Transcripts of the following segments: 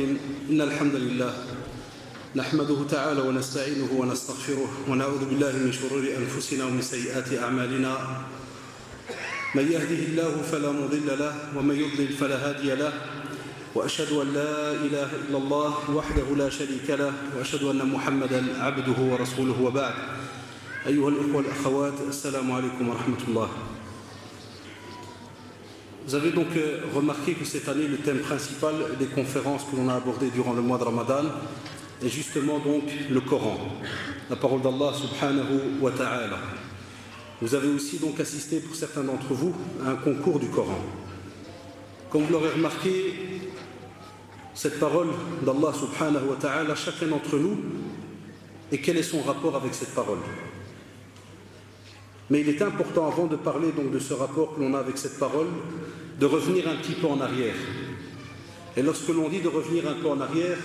الرحيم إن الحمد لله نحمده تعالى ونستعينه ونستغفره ونعوذ بالله من شرور أنفسنا ومن سيئات أعمالنا من يهده الله فلا مضل له ومن يضلل فلا هادي له وأشهد أن لا إله إلا الله وحده لا شريك له وأشهد أن محمدا عبده ورسوله وبعد أيها الإخوة والأخوات السلام عليكم ورحمة الله. Vous avez donc remarqué que cette année, le thème principal des conférences que l'on a abordées durant le mois de Ramadan est justement donc le Coran, la parole d'Allah subhanahu wa ta'ala. Vous avez aussi donc assisté pour certains d'entre vous à un concours du Coran. Comme vous l'aurez remarqué, cette parole d'Allah subhanahu wa ta'ala, chacun d'entre nous, et quel est son rapport avec cette parole. Mais il est important, avant de parler donc de ce rapport que l'on a avec cette parole, de revenir un petit peu en arrière. Et lorsque l'on dit de revenir un peu en arrière,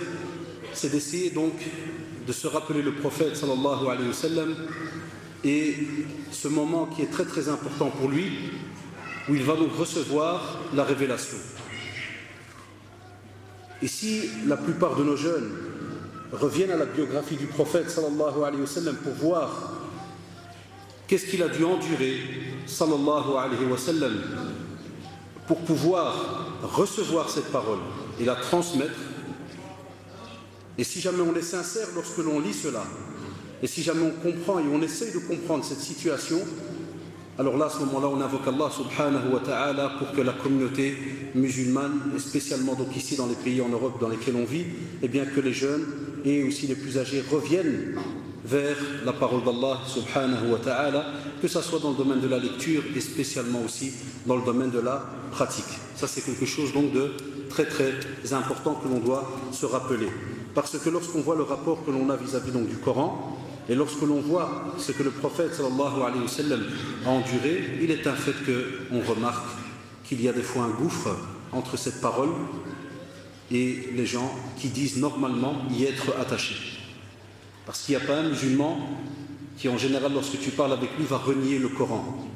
c'est d'essayer donc de se rappeler le prophète sallallahu alayhi wa sallam et ce moment qui est très très important pour lui, où il va donc recevoir la révélation. Et si la plupart de nos jeunes reviennent à la biographie du prophète sallallahu alayhi wa sallam pour voir qu'est-ce qu'il a dû endurer, sallallahu alayhi wa sallam, pour pouvoir recevoir cette parole et la transmettre. Et si jamais on est sincère lorsque l'on lit cela, et si jamais on comprend et on essaye de comprendre cette situation, alors là, à ce moment-là, on invoque Allah subhanahu wa ta'ala pour que la communauté musulmane, et spécialement donc ici dans les pays en Europe dans lesquels on vit, et bien que les jeunes et aussi les plus âgés reviennent vers la parole d'Allah subhanahu wa ta'ala, que ce soit dans le domaine de la lecture et spécialement aussi dans le domaine de la pratique. Ça c'est quelque chose donc de très très important que l'on doit se rappeler. Parce que lorsqu'on voit le rapport que l'on a vis-à-vis donc du Coran, et lorsque l'on voit ce que le prophète sallallahu alayhi wa sallam a enduré, il est un fait qu'on remarque qu'il y a des fois un gouffre entre cette parole et les gens qui disent normalement y être attachés. Parce qu'il n'y a pas un musulman qui, en général, lorsque tu parles avec lui, va renier le Coran.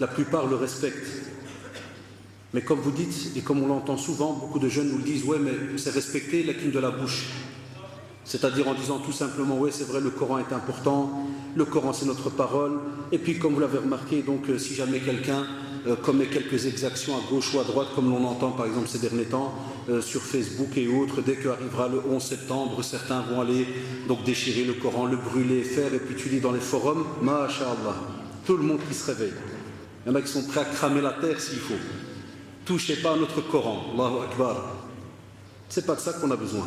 La plupart le respectent. Mais comme vous dites, et comme on l'entend souvent, beaucoup de jeunes nous le disent, ouais, mais c'est respecter la ligne de la bouche. C'est-à-dire en disant tout simplement, ouais, c'est vrai, le Coran est important, le Coran c'est notre parole. Et puis, comme vous l'avez remarqué, donc, si jamais quelqu'un commet quelques exactions à gauche ou à droite, comme l'on entend par exemple ces derniers temps sur Facebook et autres, dès qu'arrivera le 11 septembre, certains vont aller donc déchirer le Coran, le brûler, faire, et puis tu lis dans les forums, masha'Allah, tout le monde qui se réveille. Il y en a qui sont prêts à cramer la terre s'il faut. Touchez pas à notre Coran, Allahu Akbar. C'est pas de ça qu'on a besoin.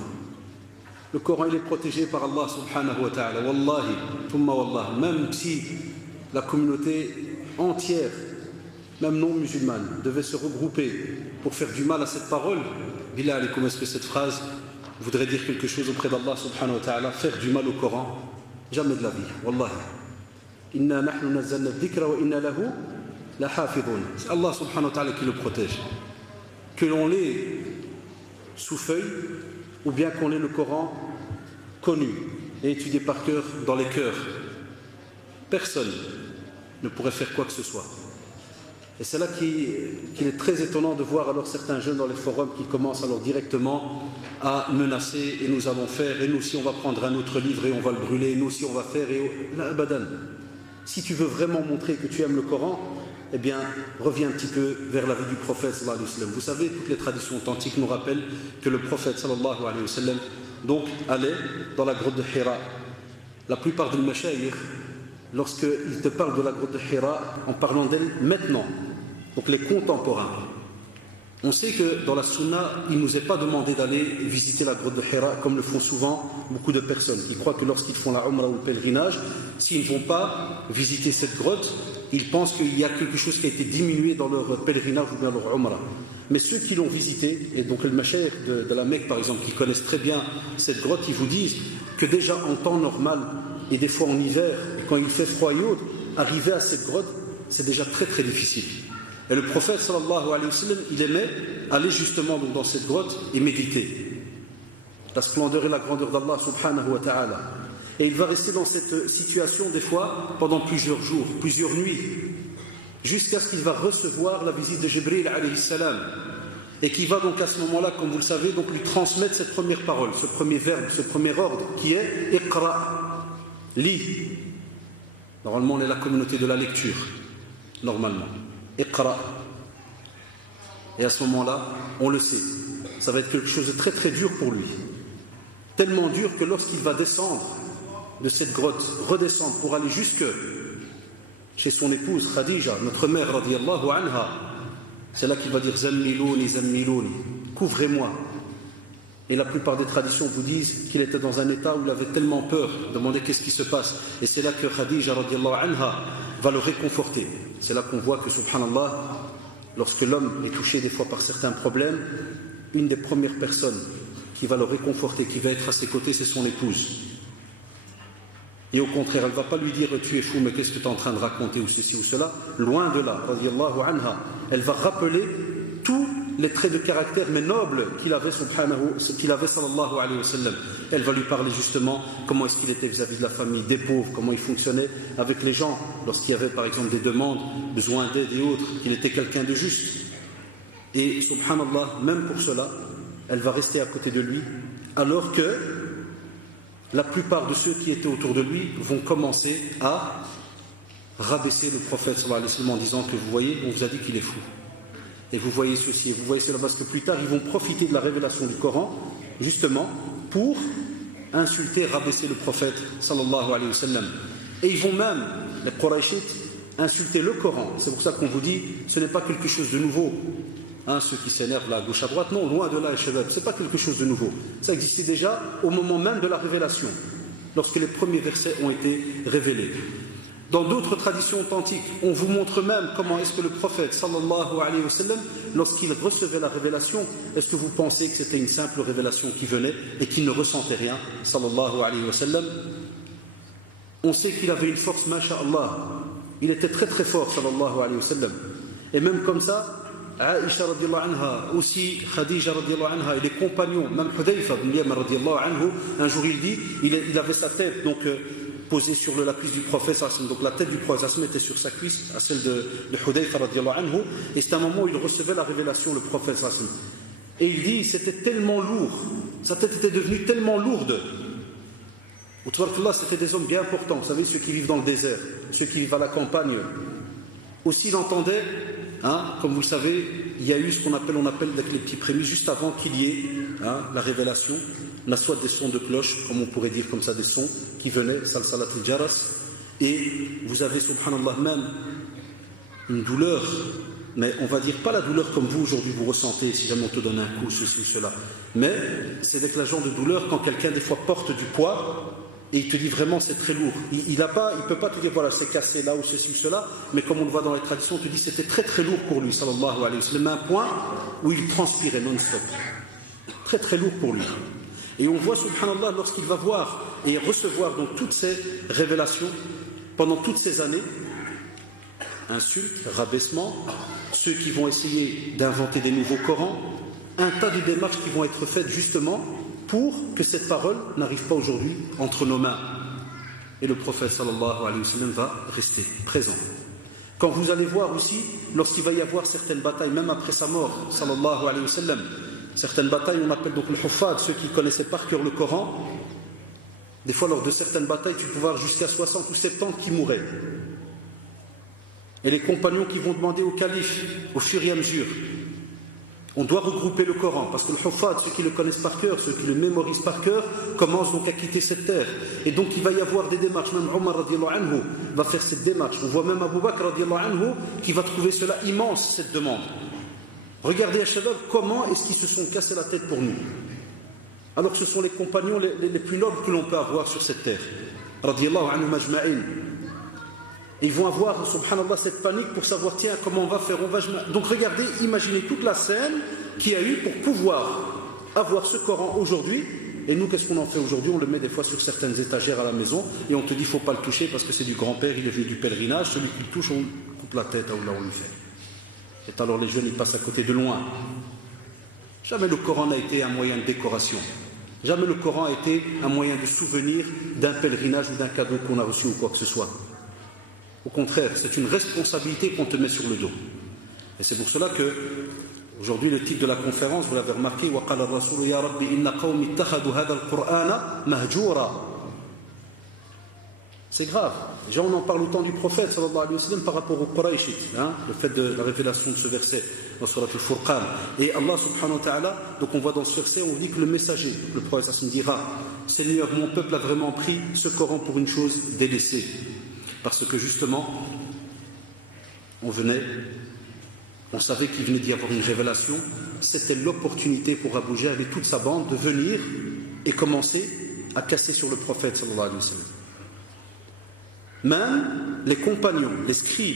Le Coran il est protégé par Allah subhanahu wa ta'ala. Wallahi, thumma wallah, même si la communauté entière, même non musulmane, devait se regrouper pour faire du mal à cette parole, Bilal, comment est-ce que cette phrase voudrait dire quelque chose auprès d'Allah subhanahu wa ta'ala, faire du mal au Coran? Jamais de la vie, wallahi. Inna nahnu nazzalna dhikra wa inna lahu la hafidhun. C'est Allah subhanahu wa ta'ala qui le protège. Que l'on l'ait sous feuille, ou bien qu'on ait le Coran connu et étudié par cœur dans les cœurs, personne ne pourrait faire quoi que ce soit. Et c'est là qu'il est très étonnant de voir alors certains jeunes dans les forums qui commencent alors directement à menacer, et nous allons faire, et nous aussi on va prendre un autre livre et on va le brûler, et nous aussi on va faire, et la abadan. Si tu veux vraiment montrer que tu aimes le Coran, eh bien reviens un petit peu vers la vie du prophète sallallahu alayhi wa sallam. Vous savez, toutes les traditions authentiques nous rappellent que le prophète sallallahu alayhi wa sallam donc allait dans la grotte de Hira. La plupart des mashayikh, lorsqu'ils te parlent de la grotte de Hira en parlant d'elle maintenant, donc les contemporains, on sait que dans la sunna il ne nous est pas demandé d'aller visiter la grotte de Hira comme le font souvent beaucoup de personnes qui croient que lorsqu'ils font la umrah ou le pèlerinage, s'ils ne vont pas visiter cette grotte, ils pensent qu'il y a quelque chose qui a été diminué dans leur pèlerinage ou bien leur umrah. Mais ceux qui l'ont visité, et donc le mashayikh de la Mecque par exemple, qui connaissent très bien cette grotte, ils vous disent que déjà en temps normal et des fois en hiver, quand il fait froid et autres, arriver à cette grotte, c'est déjà très très difficile. Et le prophète sallallahu alayhi wa sallam, il aimait aller justement donc dans cette grotte et méditer la splendeur et la grandeur d'Allah subhanahu wa ta'ala. Et il va rester dans cette situation des fois pendant plusieurs jours, plusieurs nuits, jusqu'à ce qu'il va recevoir la visite de Jibril alayhi salam. et qui va donc à ce moment-là, comme vous le savez, donc lui transmettre cette première parole, ce premier verbe, ce premier ordre, qui est Iqra, lis. Normalement, on est la communauté de la lecture, normalement. Iqra. Et à ce moment-là, on le sait, ça va être quelque chose de très très dur pour lui. Tellement dur que lorsqu'il va descendre de cette grotte, redescendre pour aller jusque chez son épouse Khadija, notre mère radiyallahu anha, c'est là qu'il va dire Zammilouni, Zammilouni, couvrez-moi. Et la plupart des traditions vous disent qu'il était dans un état où il avait tellement peur, demandait qu'est-ce qui se passe. Et c'est là que Khadija radiyallahu anha va le réconforter. C'est là qu'on voit que subhanallah, lorsque l'homme est touché des fois par certains problèmes, une des premières personnes qui va le réconforter, qui va être à ses côtés, c'est son épouse. Et au contraire, elle ne va pas lui dire tu es fou, mais qu'est-ce que tu es en train de raconter, ou ceci ou cela. Loin de là, radiyallahu anha, elle va rappeler tous les traits de caractère mais nobles qu'il avait, sallallahu alayhi wa sallam. Elle va lui parler justement comment est-ce qu'il était vis-à-vis de la famille, des pauvres, comment il fonctionnait avec les gens, lorsqu'il y avait par exemple des demandes, besoin d'aide et autres, qu'il était quelqu'un de juste. Et subhanallah, même pour cela, elle va rester à côté de lui, alors que la plupart de ceux qui étaient autour de lui vont commencer à rabaisser le prophète sallallahu alayhi wa sallam en disant que vous voyez, on vous a dit qu'il est fou. Et vous voyez ceci, et vous voyez cela, parce que plus tard, ils vont profiter de la révélation du Coran, justement, pour insulter, rabaisser le prophète sallallahu alayhi wa sallam. Et ils vont même, les Qurayshites, insulter le Coran. C'est pour ça qu'on vous dit, ce n'est pas quelque chose de nouveau. Hein, ceux qui s'énervent là à gauche à droite, non, loin de là, ce n'est pas quelque chose de nouveau. Ça existait déjà au moment même de la révélation, lorsque les premiers versets ont été révélés. Dans d'autres traditions authentiques, on vous montre même comment est-ce que le prophète sallallahu alayhi wa sallam, lorsqu'il recevait la révélation, est-ce que vous pensez que c'était une simple révélation qui venait et qu'il ne ressentait rien, sallallahu alayhi wa sallam? On sait qu'il avait une force, masha'Allah. Il était très très fort, sallallahu alayhi wa sallam. Et même comme ça, Aïcha radiallahu anha, aussi Khadija radiallahu anha, et les compagnons, même Hudayfa ibn Yaman radiallahu anhu, un jour il dit, il avait sa tête donc posée sur la cuisse du prophète, donc la tête du prophète était sur sa cuisse, à celle de Hudayfa radiallahu anhu, et c'est un moment où il recevait la révélation, le prophète. Et il dit, c'était tellement lourd, sa tête était devenue tellement lourde. C'était des hommes bien importants, vous savez, ceux qui vivent dans le désert, ceux qui vivent à la campagne. Aussi, il entendait, hein, comme vous le savez, il y a eu ce qu'on appelle avec les petits prémices, juste avant qu'il y ait la révélation, la soit des sons de cloche, comme on pourrait dire comme ça, des sons qui venaient, salsalatul jaras, et vous avez, subhanallah, même une douleur, mais on va dire pas la douleur comme vous aujourd'hui vous ressentez, si jamais on te donne un coup, ceci ou cela, mais c'est déclenchant de douleur quand quelqu'un des fois porte du poids, et il te dit vraiment c'est très lourd. Il ne peut pas te dire voilà c'est cassé là ou ceci ou cela, mais comme on le voit dans les traditions, on te dit c'était très très lourd pour lui, sallallahu alayhi wa sallam, à un point où il transpirait non-stop. Très très lourd pour lui. Et on voit subhanallah lorsqu'il va voir et recevoir donc toutes ces révélations pendant toutes ces années, insultes, rabaissements, ceux qui vont essayer d'inventer des nouveaux Corans, un tas de démarches qui vont être faites justement pour que cette parole n'arrive pas aujourd'hui entre nos mains. Et le prophète sallallahu alayhi wa sallam va rester présent. Quand vous allez voir aussi, lorsqu'il va y avoir certaines batailles, même après sa mort, sallallahu alayhi wa sallam, certaines batailles, on appelle donc le huffaz, ceux qui connaissaient par cœur le Coran, des fois lors de certaines batailles, tu peux voir jusqu'à 60 ou 70 qui mouraient. Et les compagnons qui vont demander au calife, au fur et à mesure, on doit regrouper le Coran, parce que le huffaz, ceux qui le connaissent par cœur, ceux qui le mémorisent par cœur, commencent donc à quitter cette terre. Et donc il va y avoir des démarches, même Omar radiallahu anhu va faire cette démarche. On voit même Abu Bakr radiallahu anhu qui va trouver cela immense, cette demande. Regardez à Shabab, comment est-ce qu'ils se sont cassés la tête pour nous? Alors que ce sont les compagnons les plus nobles que l'on peut avoir sur cette terre. Radiallahu anhu majma'in. Et ils vont avoir, subhanallah, cette panique pour savoir, tiens, comment on va faire, Donc regardez, imaginez toute la scène qu'il y a eu pour pouvoir avoir ce Coran aujourd'hui. Et nous, qu'est-ce qu'on en fait aujourd'hui? On le met des fois sur certaines étagères à la maison et on te dit, il ne faut pas le toucher parce que c'est du grand-père, il est venu du pèlerinage, celui qui le touche, on coupe la tête, là on lui fait. Et alors les jeunes, ils passent à côté de loin. Jamais le Coran n'a été un moyen de décoration. Jamais le Coran a été un moyen de souvenir d'un pèlerinage ou d'un cadeau qu'on a reçu ou quoi que ce soit. Au contraire, c'est une responsabilité qu'on te met sur le dos. Et c'est pour cela que Aujourd'hui, le titre de la conférence, vous l'avez remarqué, وَقَالَ الرَّسُولُ يَا رَبِّ إِنَّ قَوْمِ اتَّخَذُوا هَذَا الْقُرْآنَ مَهْجُورًا. C'est grave. Déjà, on en parle au temps du prophète sallallahu alayhi wa sallam par rapport au Qurayshites, le fait de la révélation de ce verset dans Surat al-Furqan. Et Allah subhanahu wa ta'ala, donc on voit dans ce verset, on dit que le messager, le prophète sallallahu alayhi wa sallam, dira: Seigneur, mon peuple a vraiment pris ce Coran pour une chose délaissée. Parce que justement, on savait qu'il venait d'y avoir une révélation, c'était l'opportunité pour Abu Jahl et toute sa bande de venir et commencer à casser sur le prophète sallallahu alayhi wa sallam. Même les compagnons, les scribes,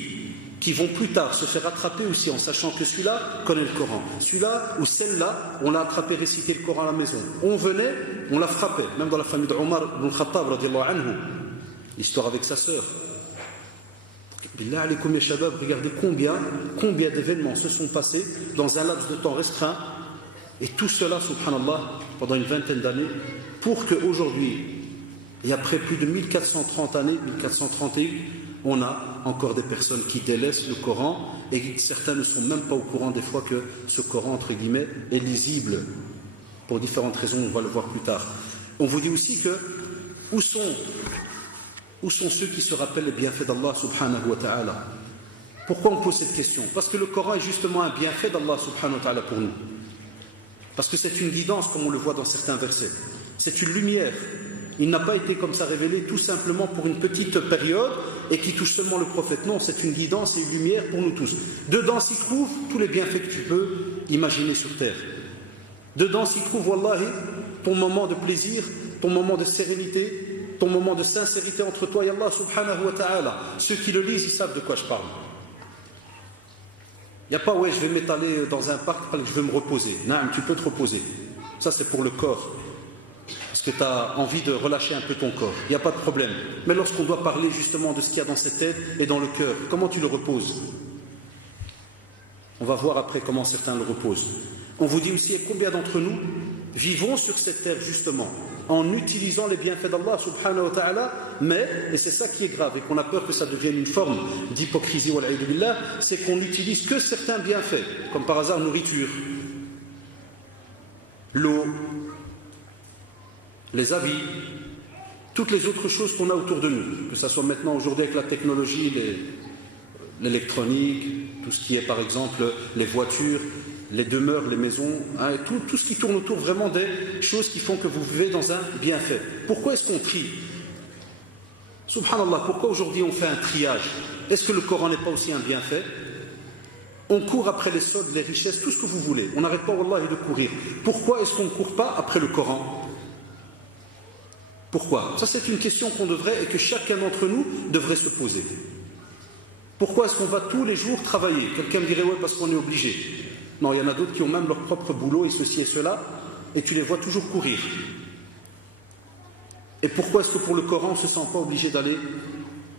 qui vont plus tard se faire attraper aussi en sachant que celui-là connaît le Coran. Celui-là ou celle-là, on l'a attrapé réciter le Coran à la maison. On venait, on l'a frappé. Même dans la famille de Omar ibn Khattab, radiallahu anhu, l'histoire avec sa sœur. Billah alaykoum ya shabab, regardez combien d'événements se sont passés dans un laps de temps restreint. Et tout cela, subhanallah, pendant une vingtaine d'années, pour qu'aujourd'hui, et après plus de 1430 années, 1431, on a encore des personnes qui délaissent le Coran et certains ne sont même pas au courant des fois que ce Coran, entre guillemets, est lisible pour différentes raisons, on va le voir plus tard. On vous dit aussi que où sont ceux qui se rappellent les bienfaits d'Allah subhanahu wa ta'ala? Pourquoi on pose cette question? Parce que le Coran est justement un bienfait d'Allah subhanahu wa ta'ala pour nous. Parce que c'est une guidance, comme on le voit dans certains versets. C'est une lumière. Il n'a pas été comme ça révélé tout simplement pour une petite période et qui touche seulement le prophète. Non, c'est une guidance et une lumière pour nous tous. Dedans s'y trouvent tous les bienfaits que tu peux imaginer sur terre. Dedans s'y trouve, wallahi, ton moment de plaisir, ton moment de sérénité, ton moment de sincérité entre toi et Allah subhanahu wa ta'ala. Ceux qui le lisent, ils savent de quoi je parle. Il n'y a pas, ouais, je vais m'étaler dans un parc, je vais me reposer. Non, tu peux te reposer. Ça, c'est pour le corps. Parce que tu as envie de relâcher un peu ton corps. Il n'y a pas de problème. Mais lorsqu'on doit parler justement de ce qu'il y a dans cette tête et dans le cœur, comment tu le reposes? On va voir après comment certains le reposent. On vous dit aussi combien d'entre nous vivons sur cette terre justement en utilisant les bienfaits d'Allah subhanahu wa ta'ala, mais, et c'est ça qui est grave et qu'on a peur que ça devienne une forme d'hypocrisie wal'aïdu billah, c'est qu'on n'utilise que certains bienfaits, comme par hasard nourriture, l'eau, les habits, toutes les autres choses qu'on a autour de nous, que ce soit maintenant aujourd'hui avec la technologie, l'électronique, tout ce qui est par exemple les voitures, les demeures, les maisons, tout ce qui tourne autour vraiment des choses qui font que vous vivez dans un bienfait. Pourquoi est-ce qu'on trie? Subhanallah, pourquoi aujourd'hui on fait un triage? Est-ce que le Coran n'est pas aussi un bienfait? On court après les soldes, les richesses, tout ce que vous voulez. On n'arrête pas, wallah, de courir. Pourquoi est-ce qu'on ne court pas après le Coran? Pourquoi? Ça, c'est une question qu'on devrait et que chacun d'entre nous devrait se poser. Pourquoi est-ce qu'on va tous les jours travailler? Quelqu'un me dirait, ouais, parce qu'on est obligé. Non, il y en a d'autres qui ont même leur propre boulot et ceci et cela, et tu les vois toujours courir. Et pourquoi est-ce que pour le Coran, on ne se sent pas obligé d'aller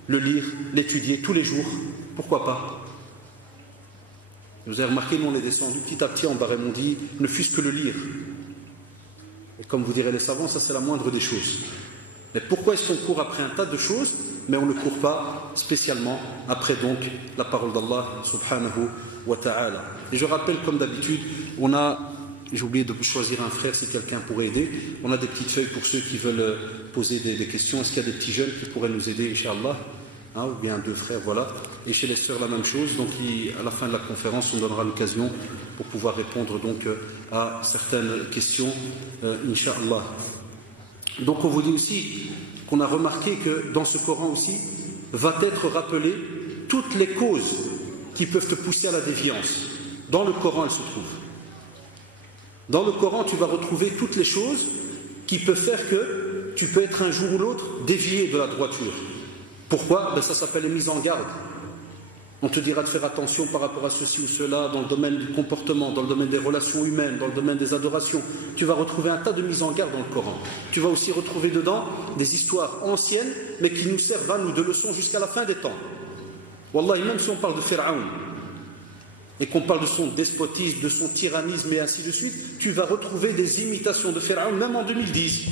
le lire, l'étudier tous les jours? Pourquoi pas? Vous avez remarqué, nous on est descendu petit à petit en barème, on dit, ne fût-ce que le lire. Et comme vous diraient les savants, ça c'est la moindre des choses. Mais pourquoi est-ce qu'on court après un tas de choses, mais on ne court pas spécialement après donc la parole d'Allah subhanahu wa ta'ala? Et je rappelle comme d'habitude, on a, j'ai oublié de choisir un frère si quelqu'un pourrait aider, on a des petites feuilles pour ceux qui veulent poser des questions. Est-ce qu'il y a des petits jeunes qui pourraient nous aider, Inch'Allah, ou bien deux frères, voilà. Et chez les sœurs la même chose, donc à la fin de la conférence on donnera l'occasion pour pouvoir répondre donc à certaines questions, Inch'Allah. Donc on vous dit aussi qu'on a remarqué que dans ce Coran aussi va être rappelé toutes les causes qui peuvent te pousser à la déviance. Dans le Coran, elles se trouvent. Dans le Coran, tu vas retrouver toutes les choses qui peuvent faire que tu peux être un jour ou l'autre dévié de la droiture. Pourquoi? Ben ça s'appelle les mises en garde. On te dira de faire attention par rapport à ceci ou cela dans le domaine du comportement, dans le domaine des relations humaines, dans le domaine des adorations. Tu vas retrouver un tas de mises en garde dans le Coran. Tu vas aussi retrouver dedans des histoires anciennes, mais qui nous servent à nous de leçons jusqu'à la fin des temps. Wallahi, même si on parle de Pharaon et qu'on parle de son despotisme, de son tyrannisme et ainsi de suite, tu vas retrouver des imitations de Pharaon même en 2010.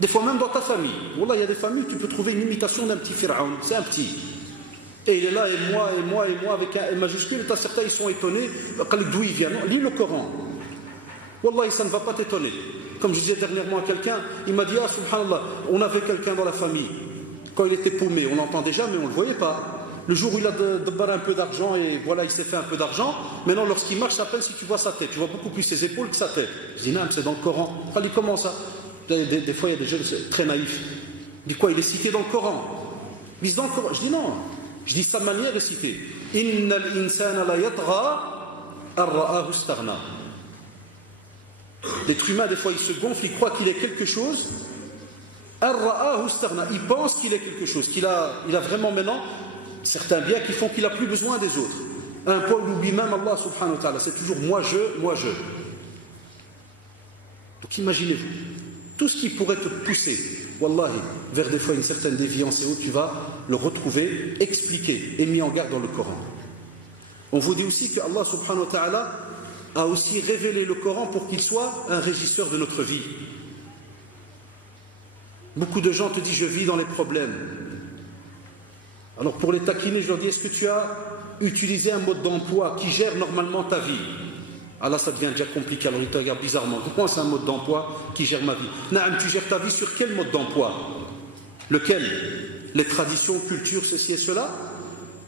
Des fois même dans ta famille. Wallah, il y a des familles où tu peux trouver une imitation d'un petit Pharaon. C'est un petit. Et il est là, et moi, avec un M majuscule, et certains ils sont étonnés, d'où il vient. Non, lis le Coran. Wallahi, ça ne va pas t'étonner. Comme je disais dernièrement à quelqu'un, il m'a dit, ah subhanallah, on avait quelqu'un dans la famille. Quand il était paumé, on l'entend déjà, mais on ne le voyait pas. Le jour où il a de un peu d'argent, et voilà, il s'est fait un peu d'argent, maintenant lorsqu'il marche, à peine si tu vois sa tête, tu vois beaucoup plus ses épaules que sa tête. Je dis, non, c'est dans le Coran. Il dit, comment ça? Des fois, il y a des jeunes très naïfs. Il dit quoi? Il est cité dans le Coran. Il dit dans le Coran. Je dis non. Je dis sa manière est citée. Innal insana la yatgha ar-ra'ahu istaghna. L'être humain, des fois, il se gonfle, il croit qu'il est quelque chose. Ar-ra'ahu istaghna. Il pense qu'il est quelque chose, il a vraiment maintenant certains biens qui font qu'il n'a plus besoin des autres. Un point où il oublie même Allah subhanahu wa ta'ala. C'est toujours moi je. Donc imaginez-vous, tout ce qui pourrait te pousser, wallahi, vers des fois une certaine déviance et autres, tu vas le retrouver expliqué et mis en garde dans le Coran. On vous dit aussi que Allah subhanahu wa ta'ala a aussi révélé le Coran pour qu'il soit un régisseur de notre vie. Beaucoup de gens te disent je vis dans les problèmes. Alors pour les taquiner, je leur dis, est-ce que tu as utilisé un mode d'emploi qui gère normalement ta vie? Ah là, ça devient déjà compliqué, alors ils te regardent bizarrement. Pourquoi c'est un mode d'emploi qui gère ma vie? Naam, tu gères ta vie sur quel mode d'emploi? Lequel? Les traditions, culture, ceci et cela?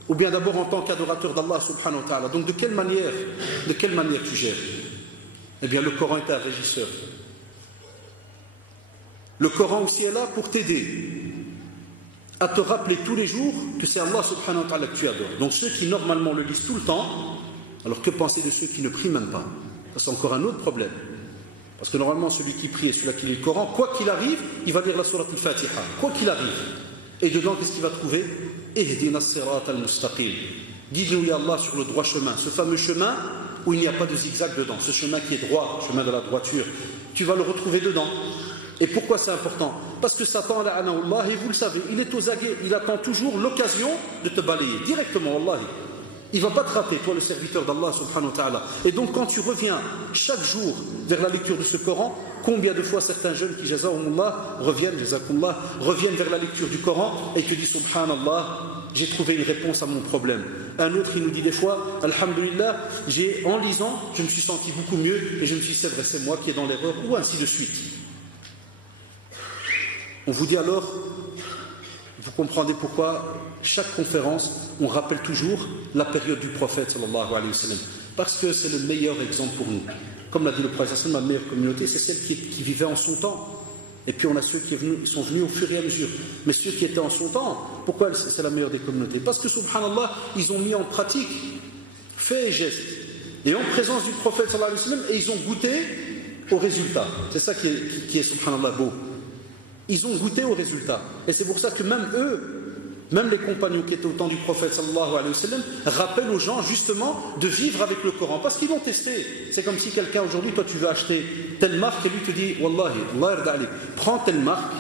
Ou bien d'abord en tant qu'adorateur d'Allah subhanahu wa ta'ala? Donc de quelle manière tu gères? Eh bien le Coran est un régisseur. Le Coran aussi est là pour t'aider à te rappeler tous les jours que c'est Allah subhanahu wa ta'ala que tu adores. Donc ceux qui normalement le lisent tout le temps, alors que penser de ceux qui ne prient même pas? Ça c'est encore un autre problème. Parce que normalement celui qui prie et celui qui lit le Coran, quoi qu'il arrive, il va lire la sourate al-Fatiha. Quoi qu'il arrive. Et dedans, qu'est-ce qu'il va trouver? Ihdina as-sirat al-mustaqim. Guide-nous ya Allah sur le droit chemin. Ce fameux chemin où il n'y a pas de zigzag dedans. Ce chemin qui est droit, chemin de la droiture. Tu vas le retrouver dedans. Et pourquoi c'est important? Parce que Satan, et vous le savez, il est aux aguets, il attend toujours l'occasion de te balayer, directement, wallahi. Il ne va pas te rater, toi le serviteur d'Allah subhanahu wa ta'ala. Et donc quand tu reviens chaque jour vers la lecture de ce Coran, combien de fois certains jeunes qui, jazakumullah, reviennent vers la lecture du Coran et qui disent subhanallah, j'ai trouvé une réponse à mon problème. Un autre, il nous dit des fois, alhamdulillah, en lisant, je me suis senti beaucoup mieux et je me suis dit, c'est vrai, c'est moi qui est dans l'erreur, ou ainsi de suite. On vous dit alors, vous comprendrez pourquoi chaque conférence, on rappelle toujours la période du prophète sallallahu alayhi wa sallam, parce que c'est le meilleur exemple pour nous. Comme l'a dit le prophète sallallahu alayhi wa sallam, ma meilleure communauté, c'est celle qui vivait en son temps. Et puis on a ceux qui sont venus au fur et à mesure. Mais ceux qui étaient en son temps, pourquoi c'est la meilleure des communautés? Parce que subhanallah, ils ont mis en pratique faits et gestes, et en présence du prophète sallallahu alayhi wa sallam, et ils ont goûté au résultat. C'est ça qui est subhanallah beau. Ils ont goûté au résultat. Et c'est pour ça que même eux, même les compagnons qui étaient au temps du prophète sallallahu alayhi wa sallam, rappellent aux gens justement de vivre avec le Coran. Parce qu'ils l'ont testé. C'est comme si quelqu'un aujourd'hui, toi tu veux acheter telle marque et lui te dit, Wallahi, Allah yarda alik, prends telle marque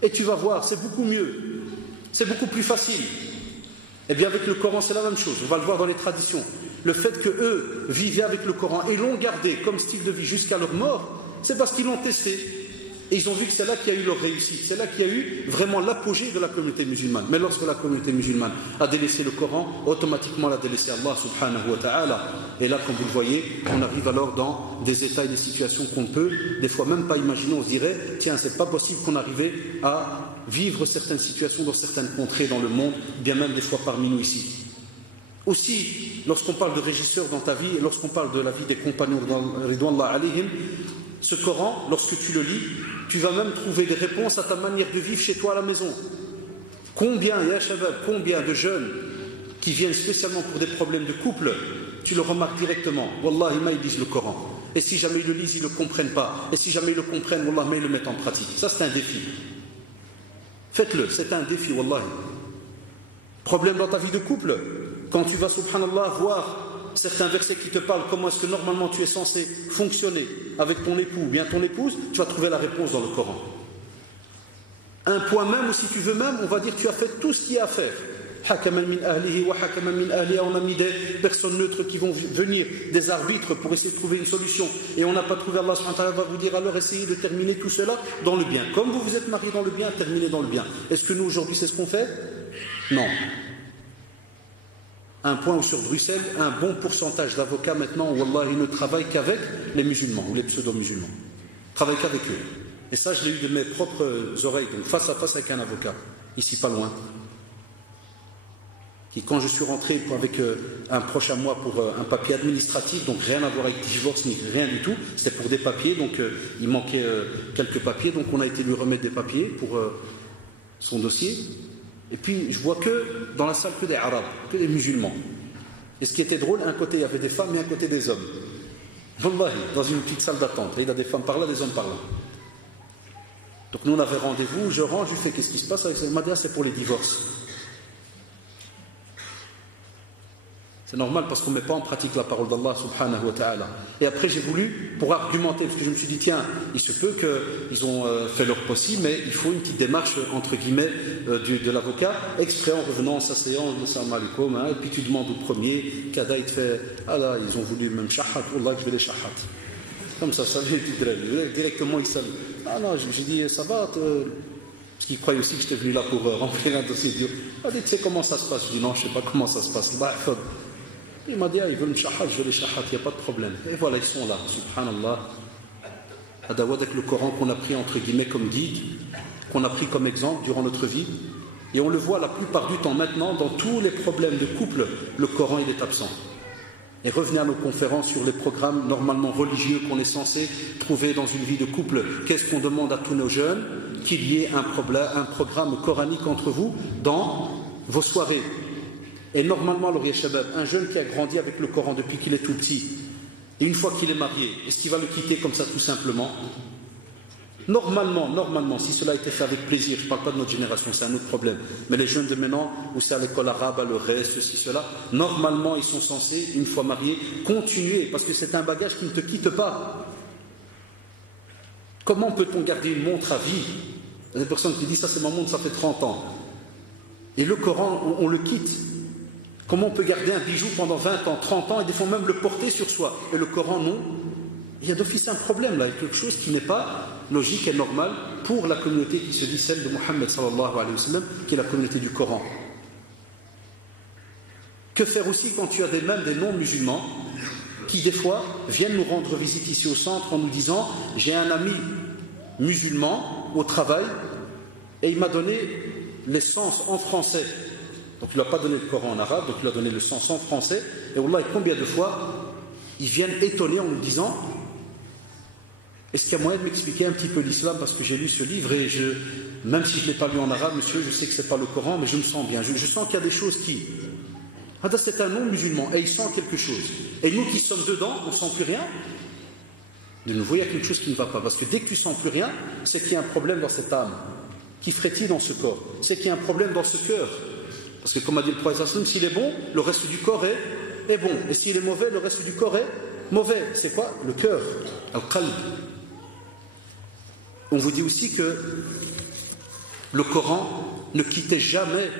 et tu vas voir, c'est beaucoup mieux. C'est beaucoup plus facile. Eh bien avec le Coran c'est la même chose. On va le voir dans les traditions. Le fait qu'eux vivaient avec le Coran et l'ont gardé comme style de vie jusqu'à leur mort, c'est parce qu'ils l'ont testé. Et ils ont vu que c'est là qu'il y a eu leur réussite, c'est là qu'il y a eu vraiment l'apogée de la communauté musulmane. Mais lorsque la communauté musulmane a délaissé le Coran, automatiquement elle a délaissé Allah subhanahu wa ta'ala. Et là, comme vous le voyez, on arrive alors dans des états et des situations qu'on ne peut des fois même pas imaginer. On se dirait, tiens, c'est pas possible qu'on arrivait à vivre certaines situations dans certaines contrées dans le monde, bien même des fois parmi nous ici. Aussi, lorsqu'on parle de régisseur dans ta vie, et lorsqu'on parle de la vie des compagnons ridwanullah alayhim, ce Coran, lorsque tu le lis, tu vas même trouver des réponses à ta manière de vivre chez toi à la maison. Combien de jeunes qui viennent spécialement pour des problèmes de couple, tu le remarques directement. Wallahi, ils lisent le Coran. Et si jamais ils le lisent, ils ne le comprennent pas. Et si jamais ils le comprennent, Wallah, ils le mettent en pratique. Ça, c'est un défi. Faites-le, c'est un défi, Wallahi. Problème dans ta vie de couple, quand tu vas, subhanallah, voir certains versets qui te parlent comment est-ce que normalement tu es censé fonctionner avec ton époux ou bien ton épouse, tu vas trouver la réponse dans le Coran. Un point même, ou si tu veux même, on va dire tu as fait tout ce qu'il y a à faire. On a mis des personnes neutres qui vont venir, des arbitres pour essayer de trouver une solution. Et on n'a pas trouvé, Allah subhanahu wa ta'ala va vous dire alors essayez de terminer tout cela dans le bien. Comme vous vous êtes mariés dans le bien, terminez dans le bien. Est-ce que nous aujourd'hui c'est ce qu'on fait? Non. À un point où sur Bruxelles, un bon pourcentage d'avocats maintenant, wallah, ils ne travaillent qu'avec les musulmans ou les pseudo-musulmans. Ils travaillent qu'avec eux. Et ça, je l'ai eu de mes propres oreilles, donc face à face avec un avocat, ici pas loin. Et quand je suis rentré avec un proche à moi pour un papier administratif, donc rien à voir avec divorce ni rien du tout, c'était pour des papiers, donc il manquait quelques papiers, donc on a été lui remettre des papiers pour son dossier. Et puis je vois que dans la salle que des Arabes, que des musulmans. Et ce qui était drôle, un côté il y avait des femmes et un côté des hommes. Wallahi, dans une petite salle d'attente, il y a des femmes par là, des hommes par là. Donc nous on avait rendez-vous, je rentre, je lui fais qu'est-ce qui se passe avec ça? Il m'a dit c'est pour les divorces. C'est normal parce qu'on ne met pas en pratique la parole d'Allah subhanahu wa ta'ala. Et après j'ai voulu, pour argumenter, parce que je me suis dit tiens, il se peut qu'ils ont fait leur possible, mais il faut une petite démarche entre guillemets de l'avocat, exprès en revenant, en s'asseyant, salam alaikum, et puis tu demandes au premier, Kada il te fait, ah là, ils ont voulu même shahat, wallah je vais les shahat. Comme ça vient directement il salue. Ah non, j'ai dit ça va, parce qu'il croyait aussi que j'étais venu là pour remplir un dossier. Il m'a dit tu sais comment ça se passe? Je dis non, je ne sais pas comment ça se passe. Il m'a dit, ah, ils veulent me shahat, je vais les shahat, il n'y a pas de problème. Et voilà, ils sont là, subhanallah. Avec le Coran qu'on a pris entre guillemets comme guide, qu'on a pris comme exemple durant notre vie. Et on le voit la plupart du temps maintenant, dans tous les problèmes de couple, le Coran il est absent. Et revenez à nos conférences sur les programmes normalement religieux qu'on est censé trouver dans une vie de couple. Qu'est-ce qu'on demande à tous nos jeunes? Qu'il y ait un programme coranique entre vous dans vos soirées. Et normalement, alors, Shabab, un jeune qui a grandi avec le Coran depuis qu'il est tout petit, et une fois qu'il est marié, est-ce qu'il va le quitter comme ça tout simplement? Normalement, si cela a été fait avec plaisir, je ne parle pas de notre génération, c'est un autre problème, mais les jeunes de maintenant, où c'est à l'école arabe, à le reste, ceci, cela, normalement, ils sont censés, une fois mariés, continuer, parce que c'est un bagage qui ne te quitte pas. Comment peut-on garder une montre à vie? Il y a des personnes qui disent, ça c'est ma montre, ça fait 30 ans. Et le Coran, on le quitte. Comment on peut garder un bijou pendant 20 ans, 30 ans, et des fois même le porter sur soi? Et le Coran, non. Il y a d'office un problème là, il y a quelque chose qui n'est pas logique et normal pour la communauté qui se dit celle de Mohammed sallallahu alayhi wa sallam, qui est la communauté du Coran. Que faire aussi quand tu as même des non-musulmans qui des fois viennent nous rendre visite ici au centre en nous disant j'ai un ami musulman au travail et il m'a donné l'essence en français. Donc il ne lui a pas donné le Coran en arabe, donc il lui a donné le sens en français. Et wallah, combien de fois ils viennent étonnés en nous disant est-ce qu'il y a moyen de m'expliquer un petit peu l'islam parce que j'ai lu ce livre et même si je ne l'ai pas lu en arabe, monsieur, je sais que ce n'est pas le Coran, mais je me sens bien. Je sens qu'il y a des choses qui... C'est un non-musulman et il sent quelque chose. Et nous qui sommes dedans, on ne sent plus rien. De nouveau, il y a quelque chose qui ne va pas. Parce que dès que tu ne sens plus rien, c'est qu'il y a un problème dans cette âme. Qui frétille dans ce corps? C'est qu'il y a un problème dans ce cœur. Parce que comme a dit le prophète, s'il est bon, le reste du corps est bon. Et s'il est mauvais, le reste du corps est mauvais. C'est quoi? Le cœur. Al-qalb. On vous dit aussi que le Coran ne quittait jamais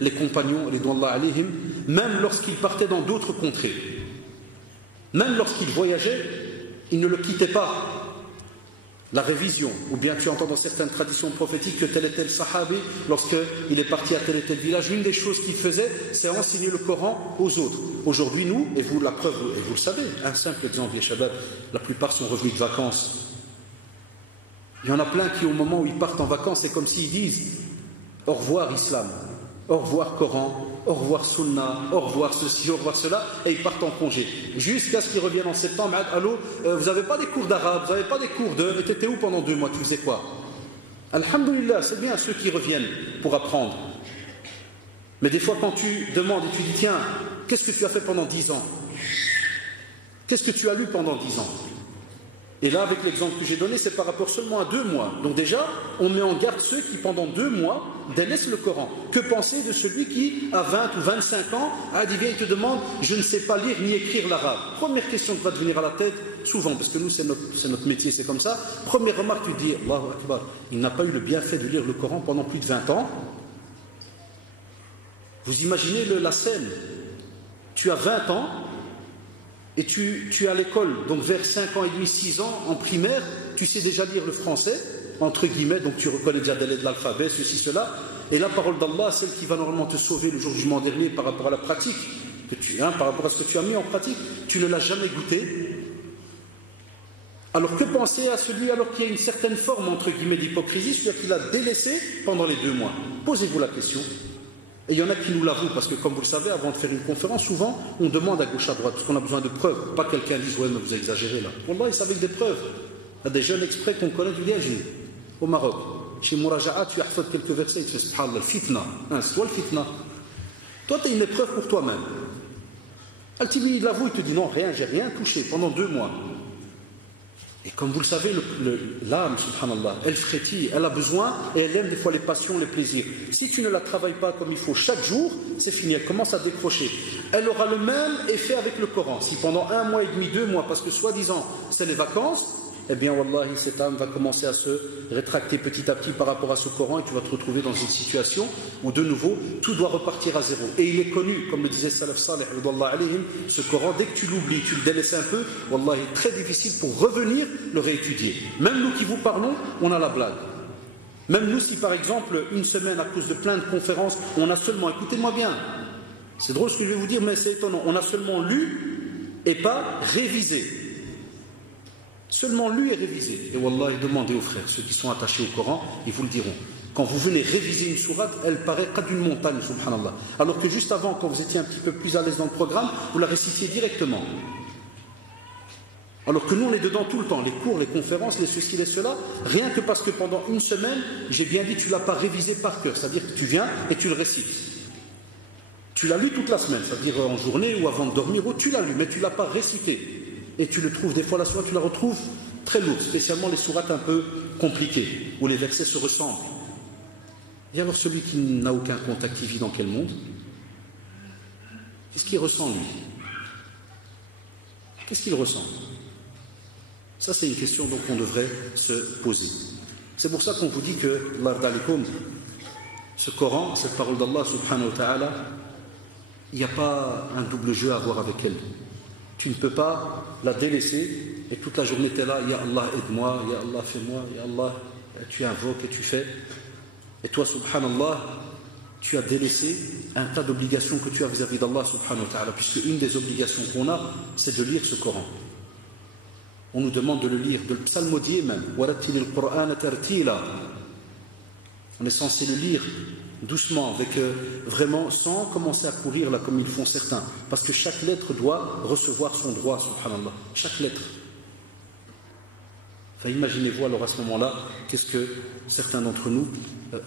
les compagnons, ridwanullah alayhim, même lorsqu'ils partaient dans d'autres contrées. Même lorsqu'ils voyageaient, ils ne le quittaient pas. La révision, ou bien tu entends dans certaines traditions prophétiques que tel et tel sahabi, lorsqu'il est parti à tel et tel village, l'une des choses qu'il faisait, c'est enseigner le Coran aux autres. Aujourd'hui, nous, et vous la preuve, et vous le savez, un simple exemple, les Shabab, la plupart sont revenus de vacances. Il y en a plein qui, au moment où ils partent en vacances, c'est comme s'ils disent au revoir Islam, au revoir Coran, au revoir Sunna, au revoir ceci, au revoir cela, et ils partent en congé. Jusqu'à ce qu'ils reviennent en septembre. Allô, vous n'avez pas des cours d'arabe, vous n'avez pas des cours de... Et t'étais où pendant 2 mois? Tu faisais quoi? Alhamdulillah, c'est bien ceux qui reviennent pour apprendre. Mais des fois, quand tu demandes et tu dis tiens, qu'est-ce que tu as fait pendant 10 ans? Qu'est-ce que tu as lu pendant 10 ans? Et là, avec l'exemple que j'ai donné, c'est par rapport seulement à 2 mois. Donc déjà, on met en garde ceux qui, pendant 2 mois, délaissent le Coran. Que penser de celui qui, à 20 ou 25 ans, a dit, viens, il te demande, je ne sais pas lire ni écrire l'arabe. Première question qui va te venir à la tête, souvent, parce que nous, c'est notre métier, c'est comme ça. Première remarque, tu te dis, Allahu Akbar, il n'a pas eu le bienfait de lire le Coran pendant plus de 20 ans. Vous imaginez la scène. Tu as 20 ans, et tu es à l'école, donc vers 5 ans et demi, 6 ans, en primaire, tu sais déjà lire le français, entre guillemets, donc tu reconnais déjà des lettres de l'alphabet, ceci, cela, et la parole d'Allah, celle qui va normalement te sauver le jour du jugement dernier par rapport à la pratique, par rapport à ce que tu as mis en pratique, tu ne l'as jamais goûté. Alors que penser à celui alors qu'il y a une certaine forme entre guillemets d'hypocrisie, celui qui l'a délaissé pendant les 2 mois? Posez-vous la question. Et il y en a qui nous l'avouent, parce que comme vous le savez, avant de faire une conférence, souvent on demande à gauche à droite, parce qu'on a besoin de preuves. Pas quelqu'un dise ouais mais vous exagérez là. Wallah, ils savent avec des preuves. Il y a des jeunes exprès qu'on connaît du Liège au Maroc. Chez Mouraja'a, tu as fait quelques versets, tu fais subhanallah, le fitna. C'est quoi le fitna? Toi, tu as une épreuve pour toi-même. Al-Tibi, il l'avoue, il te dit non, rien, j'ai rien touché pendant 2 mois. Et comme vous le savez, l'âme, subhanallah, elle frétille, elle a besoin et elle aime des fois les passions, les plaisirs. Si tu ne la travailles pas comme il faut chaque jour, c'est fini, elle commence à décrocher. Elle aura le même effet avec le Coran. Si pendant 1 mois et demi, 2 mois, parce que soi-disant c'est les vacances, eh bien, wallahi, cette âme va commencer à se rétracter petit à petit par rapport à ce Coran et tu vas te retrouver dans une situation où, de nouveau, tout doit repartir à zéro. Et il est connu, comme le disait Salaf Salih, ce Coran, dès que tu l'oublies, tu le délaisses un peu, wallahi, très difficile pour revenir le réétudier. Même nous qui vous parlons, on a la blague. Même nous, si par exemple, une semaine, à cause de plein de conférences, on a seulement, écoutez-moi bien, c'est drôle ce que je vais vous dire, mais c'est étonnant, on a seulement lu et pas révisé. Seulement lu et révisé. Et wallah, demandez aux frères, ceux qui sont attachés au Coran, ils vous le diront. Quand vous venez réviser une sourate, elle paraît comme d'une montagne, subhanallah. Alors que juste avant, quand vous étiez un petit peu plus à l'aise dans le programme, vous la récitiez directement. Alors que nous, on est dedans tout le temps. Les cours, les conférences, les ceci, les cela. Rien que parce que pendant une semaine, j'ai bien dit, tu ne l'as pas révisé par cœur. C'est-à-dire que tu viens et tu le récites. Tu l'as lu toute la semaine, c'est-à-dire en journée ou avant de dormir, ou tu l'as lu, mais tu ne l'as pas récité. Et tu le trouves, des fois la sourate, tu la retrouves très lourde, spécialement les sourates un peu compliquées, où les versets se ressemblent. Et alors celui qui n'a aucun contact, qui vit dans quel monde? Qu'est-ce qu'il ressent lui? Qu'est-ce qu'il ressent? Ça c'est une question donc qu'on devrait se poser. C'est pour ça qu'on vous dit que ce Coran, cette parole d'Allah subhanahu wa ta'ala, il n'y a pas un double jeu à avoir avec elle. Tu ne peux pas la délaisser et toute la journée tu es là, Ya Allah aide-moi, Ya Allah fais-moi, Ya Allah, tu invoques et tu fais. Et toi, subhanallah, tu as délaissé un tas d'obligations que tu as vis-à-vis d'Allah subhanahu wa ta'ala, puisque une des obligations qu'on a, c'est de lire ce Coran. On nous demande de le lire, de le psalmodier même. On est censé le lire doucement, avec vraiment sans commencer à courir là comme ils font certains, parce que chaque lettre doit recevoir son droit, subhanallah, chaque lettre. Enfin, imaginez-vous alors à ce moment-là, qu'est-ce que certains d'entre nous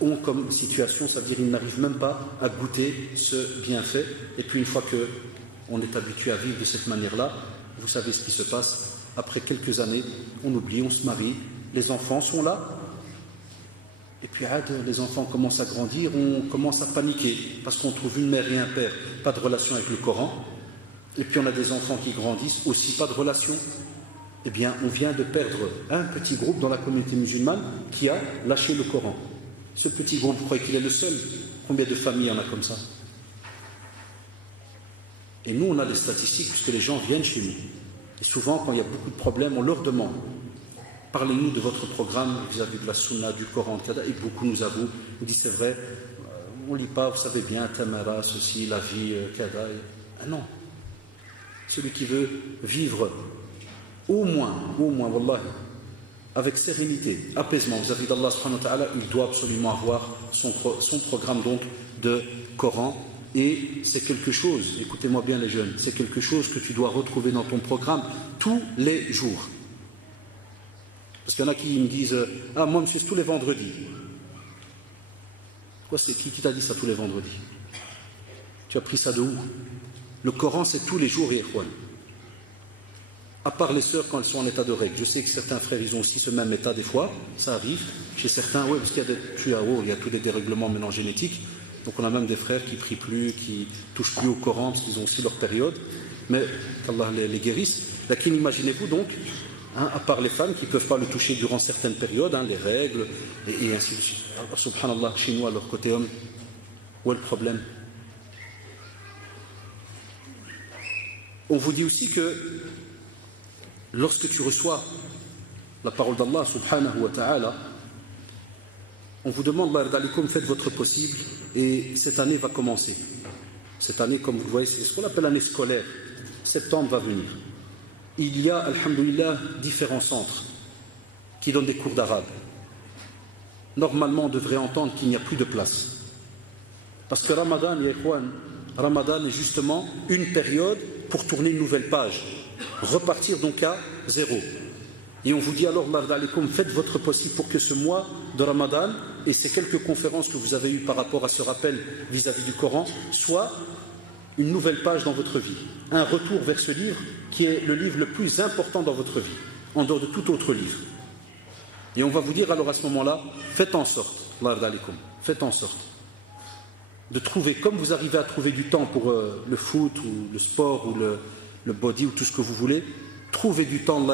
ont comme situation, c'est-à-dire ils n'arrivent même pas à goûter ce bienfait, et puis une fois qu'on est habitué à vivre de cette manière-là, vous savez ce qui se passe, après quelques années, on oublie, on se marie, les enfants sont là, et puis les enfants commencent à grandir, on commence à paniquer parce qu'on trouve une mère et un père, pas de relation avec le Coran. Et puis on a des enfants qui grandissent, aussi pas de relation. Eh bien, on vient de perdre un petit groupe dans la communauté musulmane qui a lâché le Coran. Ce petit groupe, vous croyez qu'il est le seul? Combien de familles en a comme ça? Et nous, on a des statistiques puisque les gens viennent chez nous. Et souvent, quand il y a beaucoup de problèmes, on leur demande. Parlez-nous de votre programme vis-à-vis de la sunna, du Coran, et beaucoup nous avouent, nous disent c'est vrai, on ne lit pas, vous savez bien, Tamara, ceci, la vie, Kada. Ah non. Celui qui veut vivre au moins, wallahi, avec sérénité, apaisement vis-à-vis d'Allah subhanahu wa ta'ala, il doit absolument avoir son programme donc de Coran. Et c'est quelque chose, écoutez-moi bien les jeunes, c'est quelque chose que tu dois retrouver dans ton programme tous les jours. Parce qu'il y en a qui me disent « Ah, moi, monsieur, c'est tous les vendredis. » Quoi, c'est qui t'a dit ça tous les vendredis? Tu as pris ça de où? Le Coran, c'est tous les jours, Ikhwan. À part les sœurs quand elles sont en état de règle. Je sais que certains frères, ils ont aussi ce même état des fois. Ça arrive. Chez certains, oui, parce qu'il y a des tuyaux, il y a tous les dérèglements maintenant génétiques. Donc on a même des frères qui prient plus, qui touchent plus au Coran, parce qu'ils ont aussi leur période. Mais qu'Allah les guérisse. Lakin, imaginez-vous donc, à part les femmes qui ne peuvent pas le toucher durant certaines périodes, les règles, et ainsi de suite. Alors, subhanallah, chez nous, à leur côté homme, où est le problème? On vous dit aussi que lorsque tu reçois la parole d'Allah, subhanahu wa ta'ala, on vous demande, faites votre possible, et cette année va commencer. cette année, comme vous le voyez, c'est ce qu'on appelle l'année scolaire. Septembre va venir. Il y a, alhamdoulilah, différents centres qui donnent des cours d'arabe. Normalement, on devrait entendre qu'il n'y a plus de place. Parce que Ramadan, Ramadan est justement une période pour tourner une nouvelle page. Repartir donc à zéro. Et on vous dit alors, faites votre possible pour que ce mois de Ramadan et ces quelques conférences que vous avez eues par rapport à ce rappel vis-à-vis du Coran soient une nouvelle page dans votre vie. Un retour vers ce livre qui est le livre le plus important dans votre vie, en dehors de tout autre livre. Et on va vous dire alors à ce moment-là, faites en sorte de trouver, comme vous arrivez à trouver du temps pour le foot ou le sport ou le body ou tout ce que vous voulez, trouvez du temps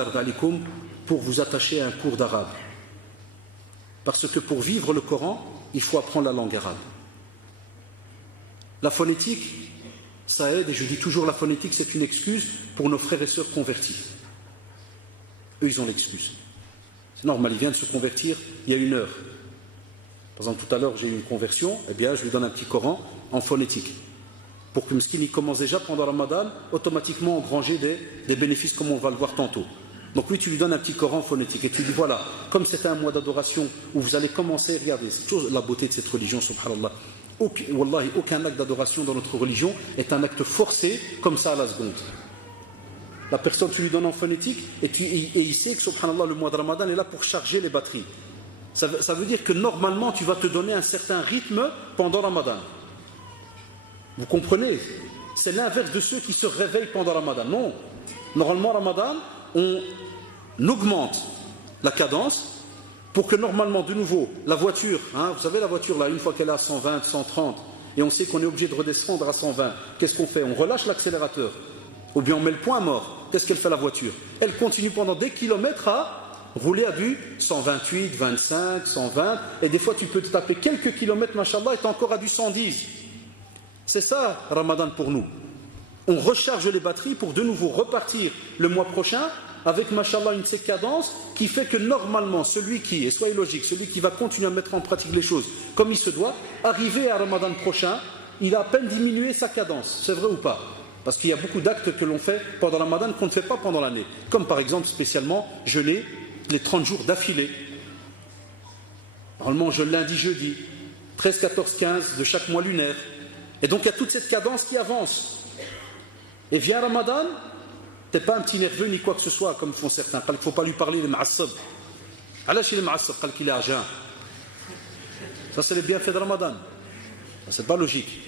pour vous attacher à un cours d'arabe. Parce que pour vivre le Coran, il faut apprendre la langue arabe. La phonétique, ça aide, et je dis toujours la phonétique, c'est une excuse pour nos frères et sœurs convertis. Eux, ils ont l'excuse. C'est normal, il vient de se convertir il y a 1 heure. Par exemple, tout à l'heure, j'ai eu une conversion, eh bien, je lui donne un petit Coran en phonétique. Pour que Mskin, il commence déjà pendant Ramadan, automatiquement engranger des bénéfices, comme on va le voir tantôt. Donc lui, tu lui donnes un petit Coran phonétique et tu lui dis, voilà, comme c'est un mois d'adoration où vous allez commencer, regardez, c'est toujours la beauté de cette religion, subhanallah. Wallahi, aucun acte d'adoration dans notre religion est un acte forcé comme ça à la seconde. La personne, tu lui donnes en phonétique et il sait que, subhanallah, le mois de Ramadan est là pour charger les batteries. Ça veut dire que normalement, tu vas te donner un certain rythme pendant Ramadan. Vous comprenez? C'est l'inverse de ceux qui se réveillent pendant Ramadan. Non. Normalement, Ramadan, on augmente la cadence pour que normalement, de nouveau, la voiture, vous savez la voiture là, une fois qu'elle est à 120, 130, et on sait qu'on est obligé de redescendre à 120, qu'est-ce qu'on fait? On relâche l'accélérateur, ou bien on met le point mort. Qu'est-ce qu'elle fait la voiture? Elle continue pendant des kilomètres à rouler à du 128, 25, 120, et des fois tu peux te taper quelques kilomètres, machallah, et tu es encore à du 110. C'est ça, Ramadan pour nous. On recharge les batteries pour de nouveau repartir le mois prochain avec, machallah, une cadence qui fait que normalement, celui qui, et soyez logique, celui qui va continuer à mettre en pratique les choses comme il se doit, arriver à Ramadan prochain, il a à peine diminué sa cadence. C'est vrai ou pas? Parce qu'il y a beaucoup d'actes que l'on fait pendant Ramadan qu'on ne fait pas pendant l'année. Comme par exemple, spécialement, jeûner les 30 jours d'affilée. Normalement, jeûne lundi, jeudi, 13, 14, 15 de chaque mois lunaire. Et donc, il y a toute cette cadence qui avance. Et vient Ramadan, tu n'es pas un petit nerveux ni quoi que ce soit, comme font certains. Il ne faut pas lui parler, les ma'assab. Allah, il est ma'assab, qu'il est à jeun. Ça, c'est les bienfaits de Ramadan. Ce n'est pas logique.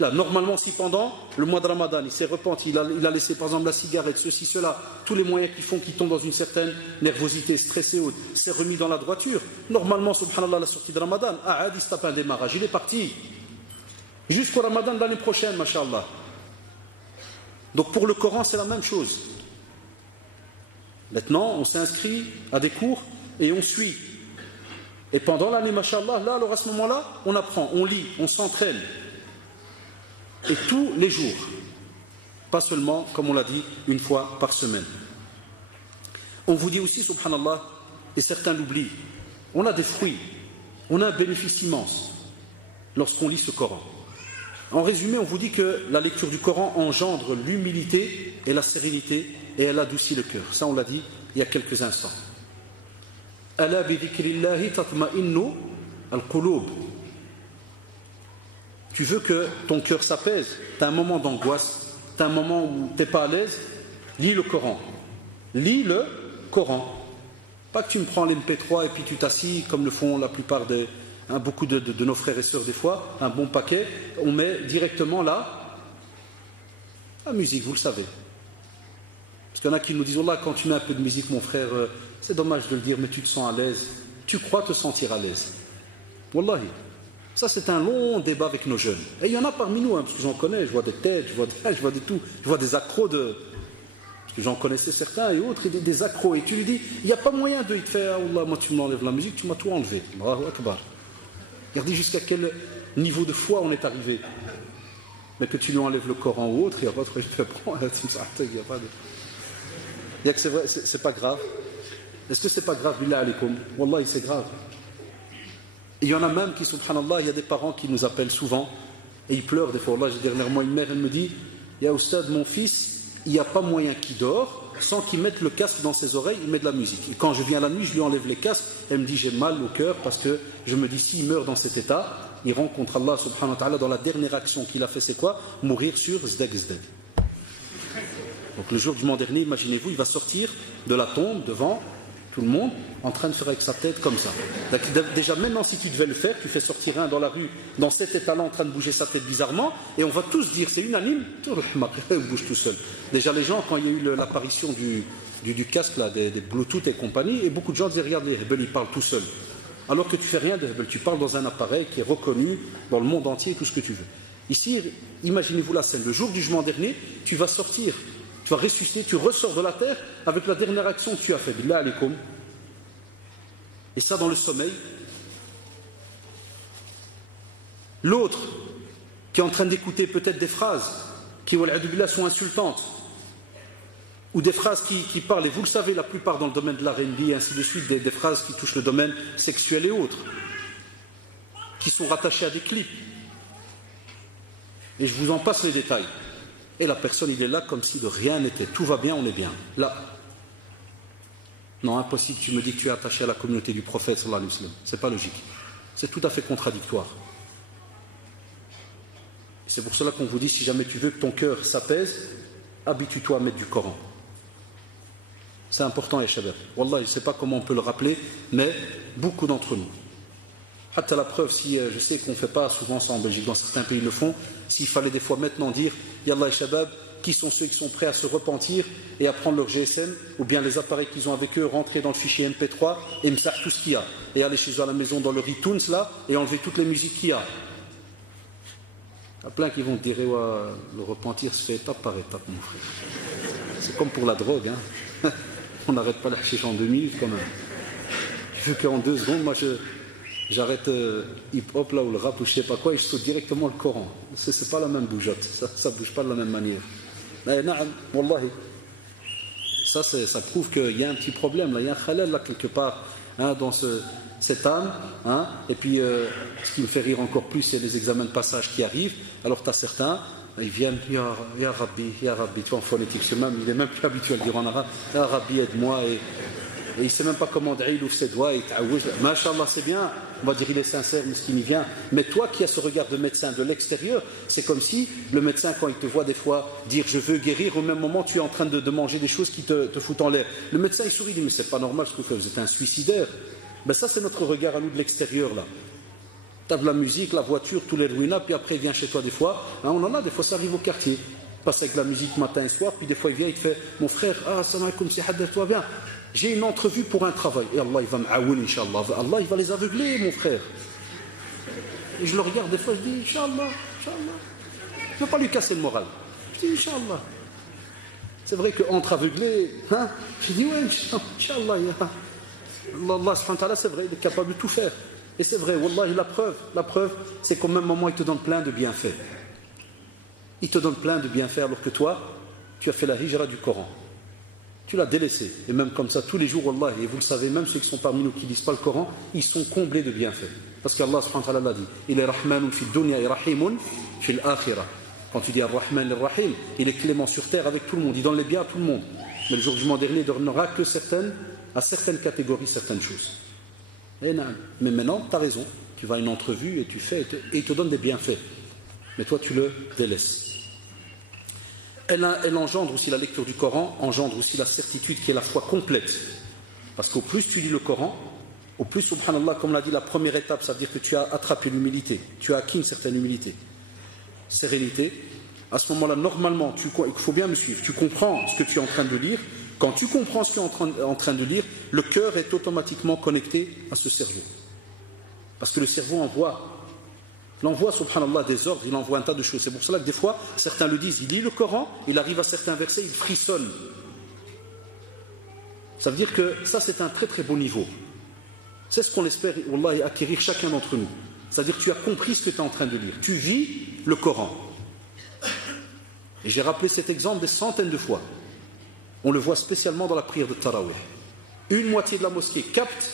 Là, normalement, si pendant le mois de Ramadan, il s'est repenti, il a laissé par exemple la cigarette, ceci, cela, tous les moyens qui font qu'il tombe dans une certaine nervosité, stressé, s'est remis dans la droiture. Normalement, subhanallah, la sortie de Ramadan, il se tape un démarrage, il est parti. Jusqu'au Ramadan de l'année prochaine, mashallah. Donc pour le Coran, c'est la même chose. Maintenant, on s'inscrit à des cours et on suit. Et pendant l'année, mashallah, là, alors à ce moment-là, on apprend, on lit, on s'entraîne. Et tous les jours. Pas seulement, comme on l'a dit, une fois par semaine. On vous dit aussi, subhanallah, et certains l'oublient, on a des fruits, on a un bénéfice immense lorsqu'on lit ce Coran. En résumé, on vous dit que la lecture du Coran engendre l'humilité et la sérénité et elle adoucit le cœur. Ça, on l'a dit il y a quelques instants. Ala bi dhikrillahi tatma'innu al-qulub. Tu veux que ton cœur s'apaise, tu as un moment d'angoisse, tu as un moment où tu n'es pas à l'aise, lis le Coran. Lis le Coran. Pas que tu me prends l'MP3 et puis tu t'assis comme le font la plupart beaucoup de nos frères et sœurs des fois, un bon paquet, on met directement là la musique, vous le savez. Parce qu'il y en a qui nous disent, Wallah, quand tu mets un peu de musique, mon frère, c'est dommage de le dire, mais tu te sens à l'aise. Tu crois te sentir à l'aise. Wallahi. Ça, c'est un long débat avec nos jeunes. Et il y en a parmi nous, parce que j'en connais, je vois des têtes, je vois de tout, je vois des accros parce que j'en connaissais certains et autres, et des accros. Et tu lui dis, il n'y a pas moyen de te faire, Wallah, moi tu m'enlèves la musique, tu m'as tout enlevé. Allahu Akbar. Regardez jusqu'à quel niveau de foi on est arrivé. Mais que tu lui enlèves le Coran ou autre, il n'y a pas de je te prends, il n'y a pas de. Il y a que c'est vrai, c'est pas grave. Est-ce que c'est pas grave, billah alaykoum? Wallahi, c'est grave. Il y en a même qui, subhanallah, il y a des parents qui nous appellent souvent Et il pleure des fois. Là, j'ai dernièrement une mère, elle me dit, il y a Oustad, mon fils, il n'y a pas moyen qu'il dort sans qu'il mette le casque dans ses oreilles, il met de la musique. Et quand je viens la nuit, je lui enlève les casques. Elle me dit, j'ai mal au cœur parce que je me dis, s'il meurt dans cet état, il rencontre Allah subhanahu wa ta'ala dans la dernière action qu'il a fait, c'est quoi? Mourir sur Zdeg Zdeg. Donc le jour du jugement dernier, imaginez-vous, il va sortir de la tombe devant tout le monde en train de faire avec sa tête comme ça. Déjà maintenant si tu devais le faire, tu fais sortir un dans la rue dans cet état-là en train de bouger sa tête bizarrement et on va tous dire, c'est unanime, il bouge tout seul. Déjà les gens, quand il y a eu l'apparition du casque là, des Bluetooth et compagnie, et beaucoup de gens disaient, regarde les Hebel, ils parlent tout seuls. Alors que tu fais rien de Hebel, tu parles dans un appareil qui est reconnu dans le monde entier, tout ce que tu veux. Ici, imaginez-vous la scène, le jour du jugement dernier, tu vas sortir, tu vas ressusciter, tu ressors de la terre avec la dernière action que tu as faite. Billah alaikum. Et ça dans le sommeil. L'autre qui est en train d'écouter peut-être des phrases qui sont insultantes ou des phrases qui parlent, et vous le savez, la plupart dans le domaine de la R&B et ainsi de suite, des phrases qui touchent le domaine sexuel et autres, qui sont rattachées à des clips. Et je vous en passe les détails. Et la personne, il est là comme si de rien n'était. Tout va bien, on est bien. Là. Non, impossible, tu me dis que tu es attaché à la communauté du prophète, sallallahu alayhi wa sallam. C'est pas logique. C'est tout à fait contradictoire. C'est pour cela qu'on vous dit, si jamais tu veux que ton cœur s'apaise, habitue-toi à mettre du Coran. C'est important, Shabab. Wallah, je ne sais pas comment on peut le rappeler, mais beaucoup d'entre nous. Hatta la preuve, si je sais qu'on ne fait pas souvent ça en Belgique, dans certains pays le font, s'il fallait des fois maintenant dire, Yallah Shabab, qui sont ceux qui sont prêts à se repentir et à prendre leur GSM ou bien les appareils qu'ils ont avec eux, rentrer dans le fichier MP3 et me faire tout ce qu'il y a. Et aller chez eux à la maison dans leur iTunes là et enlever toutes les musiques qu'il y a. Il y a plein qui vont te dire, ouais, le repentir se fait étape par étape, mon frère. C'est comme pour la drogue, hein. On n'arrête pas la hashish en 2 minutes quand même. Je veux qu'en 2 secondes, moi j'arrête hip-hop là ou le rap ou je sais pas quoi et je saute directement le Coran. C'est pas la même bougeotte, ça bouge pas de la même manière. Wallahi. Ça prouve qu'il y a un petit problème, là. Il y a un khalal là quelque part, hein, dans cette âme, hein. Et puis ce qui me fait rire encore plus, c'est les examens de passage qui arrivent. Alors tu as certains, ils viennent, Ya Rabbi, tu vois, en phonétique, il est même plus habitué à le dire en arabe, Ya Rabbi, aide-moi, et il ne sait même pas comment il ouvre ses doigts, il ta'awouj. Masha'Allah, c'est bien, on va dire il est sincère, mais ce qui y vient. Mais toi qui as ce regard de médecin de l'extérieur, c'est comme si le médecin, quand il te voit des fois dire je veux guérir, au même moment tu es en train de manger des choses qui te foutent en l'air. Le médecin il sourit, il dit mais c'est pas normal ce que vous faites, vous êtes un suicidaire. Ben ça c'est notre regard à nous de l'extérieur là. Tu as de la musique, la voiture, tous les ruinats, puis après il vient chez toi des fois. Hein, on en a des fois, ça arrive au quartier. Il passe avec la musique matin et soir, puis des fois il vient, il te fait mon frère, salam alaikum, si hadda, toi bien. J'ai une entrevue pour un travail. Et Allah, il va m'aoun, Inch'Allah. Allah, il va les aveugler, mon frère. Et je le regarde des fois, je dis, Inch'Allah, Inch'Allah. Je ne veux pas lui casser le moral. Je dis, Inch'Allah. C'est vrai qu'entre aveuglés, hein, je dis, ouais, Inch'Allah. Allah, subhanahu wa ta'ala, c'est vrai, il est capable de tout faire. Et c'est vrai, Wallah, la preuve, c'est qu'au même moment, il te donne plein de bienfaits. Il te donne plein de bienfaits, alors que toi, tu as fait la hijra du Coran. Tu l'as délaissé. Et même comme ça, tous les jours, Wallah, et vous le savez, même ceux qui sont parmi nous qui ne lisent pas le Coran, ils sont comblés de bienfaits. Parce qu'Allah subhanahu wa ta'ala l'a dit. Il est Rahmanun fil dunya et Rahimun fil akhirah. Quand tu dis Ar-Rahman Ar-Rahim, il est clément sur terre avec tout le monde. Il donne les biens à tout le monde. Mais le jour du jugement dernier, il ne donnera que à certaines catégories, certaines choses. Mais maintenant, tu as raison. Tu vas à une entrevue et tu fais, et il te donne des bienfaits. Mais toi, tu le délaisses. Elle engendre aussi, la lecture du Coran, engendre aussi la certitude qui est la foi complète. Parce qu'au plus tu lis le Coran, au plus, subhanallah, comme l'a dit, la première étape, ça veut dire que tu as attrapé l'humilité, tu as acquis une certaine humilité, sérénité. À ce moment-là, normalement, il faut bien me suivre, tu comprends ce que tu es en train de lire. Quand tu comprends ce que tu es en train de lire, le cœur est automatiquement connecté à ce cerveau. Parce que le cerveau l'envoie, subhanallah, des ordres, il envoie un tas de choses. C'est pour cela que des fois, certains le disent, il lit le Coran, il arrive à certains versets, il frissonne. Ça veut dire que ça, c'est un très très beau niveau. C'est ce qu'on espère, wallah, acquérir chacun d'entre nous. C'est-à-dire que tu as compris ce que tu es en train de lire. Tu vis le Coran. Et j'ai rappelé cet exemple des centaines de fois. On le voit spécialement dans la prière de Tarawih. Une moitié de la mosquée capte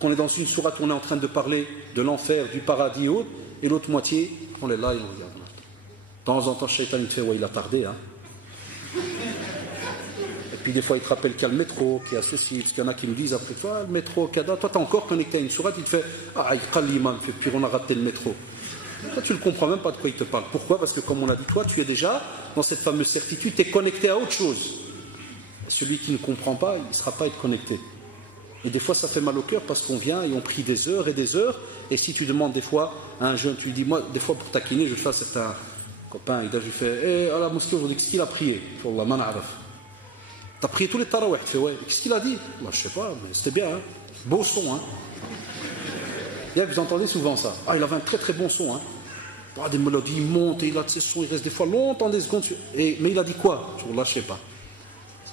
qu'on est dans une sourate où on est en train de parler de l'enfer, du paradis et autres, et l'autre moitié on est là et on regarde. De temps en temps, Shaitan il te fait, ouais, il a tardé. Hein. Et puis des fois, il te rappelle qu'il y a le métro, qu'il y a ceci, parce qu'il y en a qui me disent après, ah, le métro, Kada, toi, tu as encore connecté à une sourate, il te fait, ah, il qal l'imam, puis on a raté le métro. Toi, tu ne comprends même pas de quoi il te parle. Pourquoi? Parce que, comme on l'a dit, toi, tu es déjà dans cette fameuse certitude, tu es connecté à autre chose. Celui qui ne comprend pas, il ne sera pas être connecté. Et des fois, ça fait mal au cœur parce qu'on vient et on prie des heures et des heures. Et si tu demandes des fois à un jeune, tu lui dis, moi, des fois pour taquiner, je fais, c'est un copain, il lui fait, à la mosquée aujourd'hui, qu'est-ce qu'il a prié? Wallah, man araf. T'as prié tous les tarawih? Tu fais, ouais. Qu'est-ce qu'il a dit? Moi, je sais pas, mais c'était bien, hein. Beau son, hein. Et vous entendez souvent ça. Ah, il avait un très très bon son, hein. Ah, des mélodies, il monte, et il a de ses sons, il reste des fois longtemps, des secondes. Mais il a dit quoi? Wallah, je sais pas.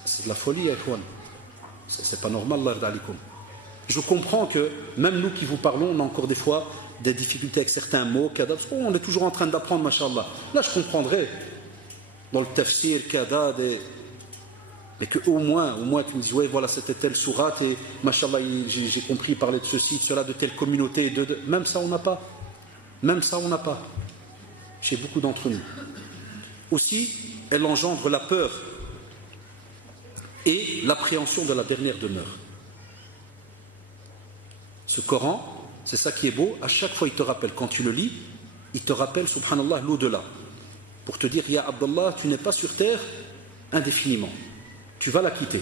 C'est de la folie, Ikhwan. C'est pas normal, Allah alikum. Je comprends que même nous qui vous parlons, on a encore des fois des difficultés avec certains mots, kada, parce qu'on est toujours en train d'apprendre, mashallah. Là, je comprendrais dans le tafsir, kada, mais qu'au moins tu me dis, ouais, voilà, c'était telle sourate, et mashallah, j'ai compris parler de ceci, de cela, de telle communauté, même ça, on n'a pas. Même ça, on n'a pas. Chez beaucoup d'entre nous. Aussi, elle engendre la peur et l'appréhension de la dernière demeure. Ce Coran, c'est ça qui est beau, à chaque fois il te rappelle, quand tu le lis, il te rappelle, subhanallah, l'au-delà. Pour te dire, Ya Abdallah, tu n'es pas sur terre indéfiniment. Tu vas la quitter.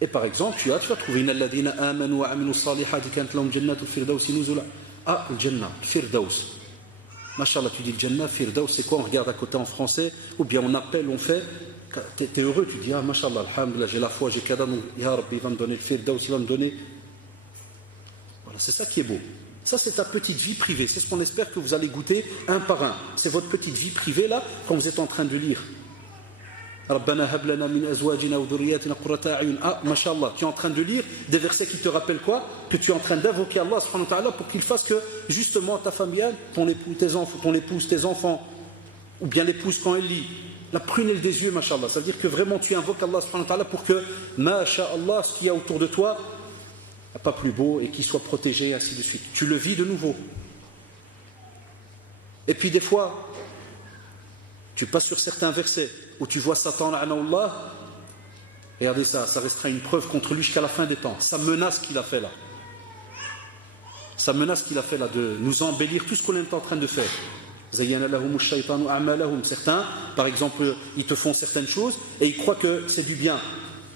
Et par exemple, tu vas trouver Inna alladhina amanu wa aminu salihati kanat lahum jannatul firdausi nuzula. Ah, le Jannah, le Firdaus. Mashallah, tu dis le Jannah, Firdaus, c'est quoi? On regarde à côté en français, ou bien on appelle, on fait. Tu es heureux, tu dis, ah, mashallah, alhamdulillah, j'ai la foi, j'ai kada, ya Rabbi, il va me donner le Firdaus, il va me donner. Voilà, c'est ça qui est beau. Ça, c'est ta petite vie privée. C'est ce qu'on espère que vous allez goûter un par un. C'est votre petite vie privée, là, quand vous êtes en train de lire. Rabbana hab lana min azwajina wa dhurriyyatina qurrata a'yun. Ah, mashallah, tu es en train de lire des versets qui te rappellent quoi? Que tu es en train d'invoquer Allah subhanahu wa ta'ala pour qu'il fasse que, justement, ta famille, ton époux, tes enfants, ton épouse, tes enfants, ou bien l'épouse quand elle lit, la prunelle des yeux, mashallah. Ça veut dire que vraiment tu invoques Allah subhanahu wa ta'ala pour que, masha'Allah, ce qu'il y a autour de toi, pas plus beau et qu'il soit protégé, et ainsi de suite. Tu le vis de nouveau. Et puis des fois, tu passes sur certains versets où tu vois Satan, la'anahullah, regardez ça, ça restera une preuve contre lui jusqu'à la fin des temps. Ça menace qu'il a fait là. Ça menace qu'il a fait là de nous embellir tout ce qu'on est en train de faire. Certains, par exemple, ils te font certaines choses et ils croient que c'est du bien.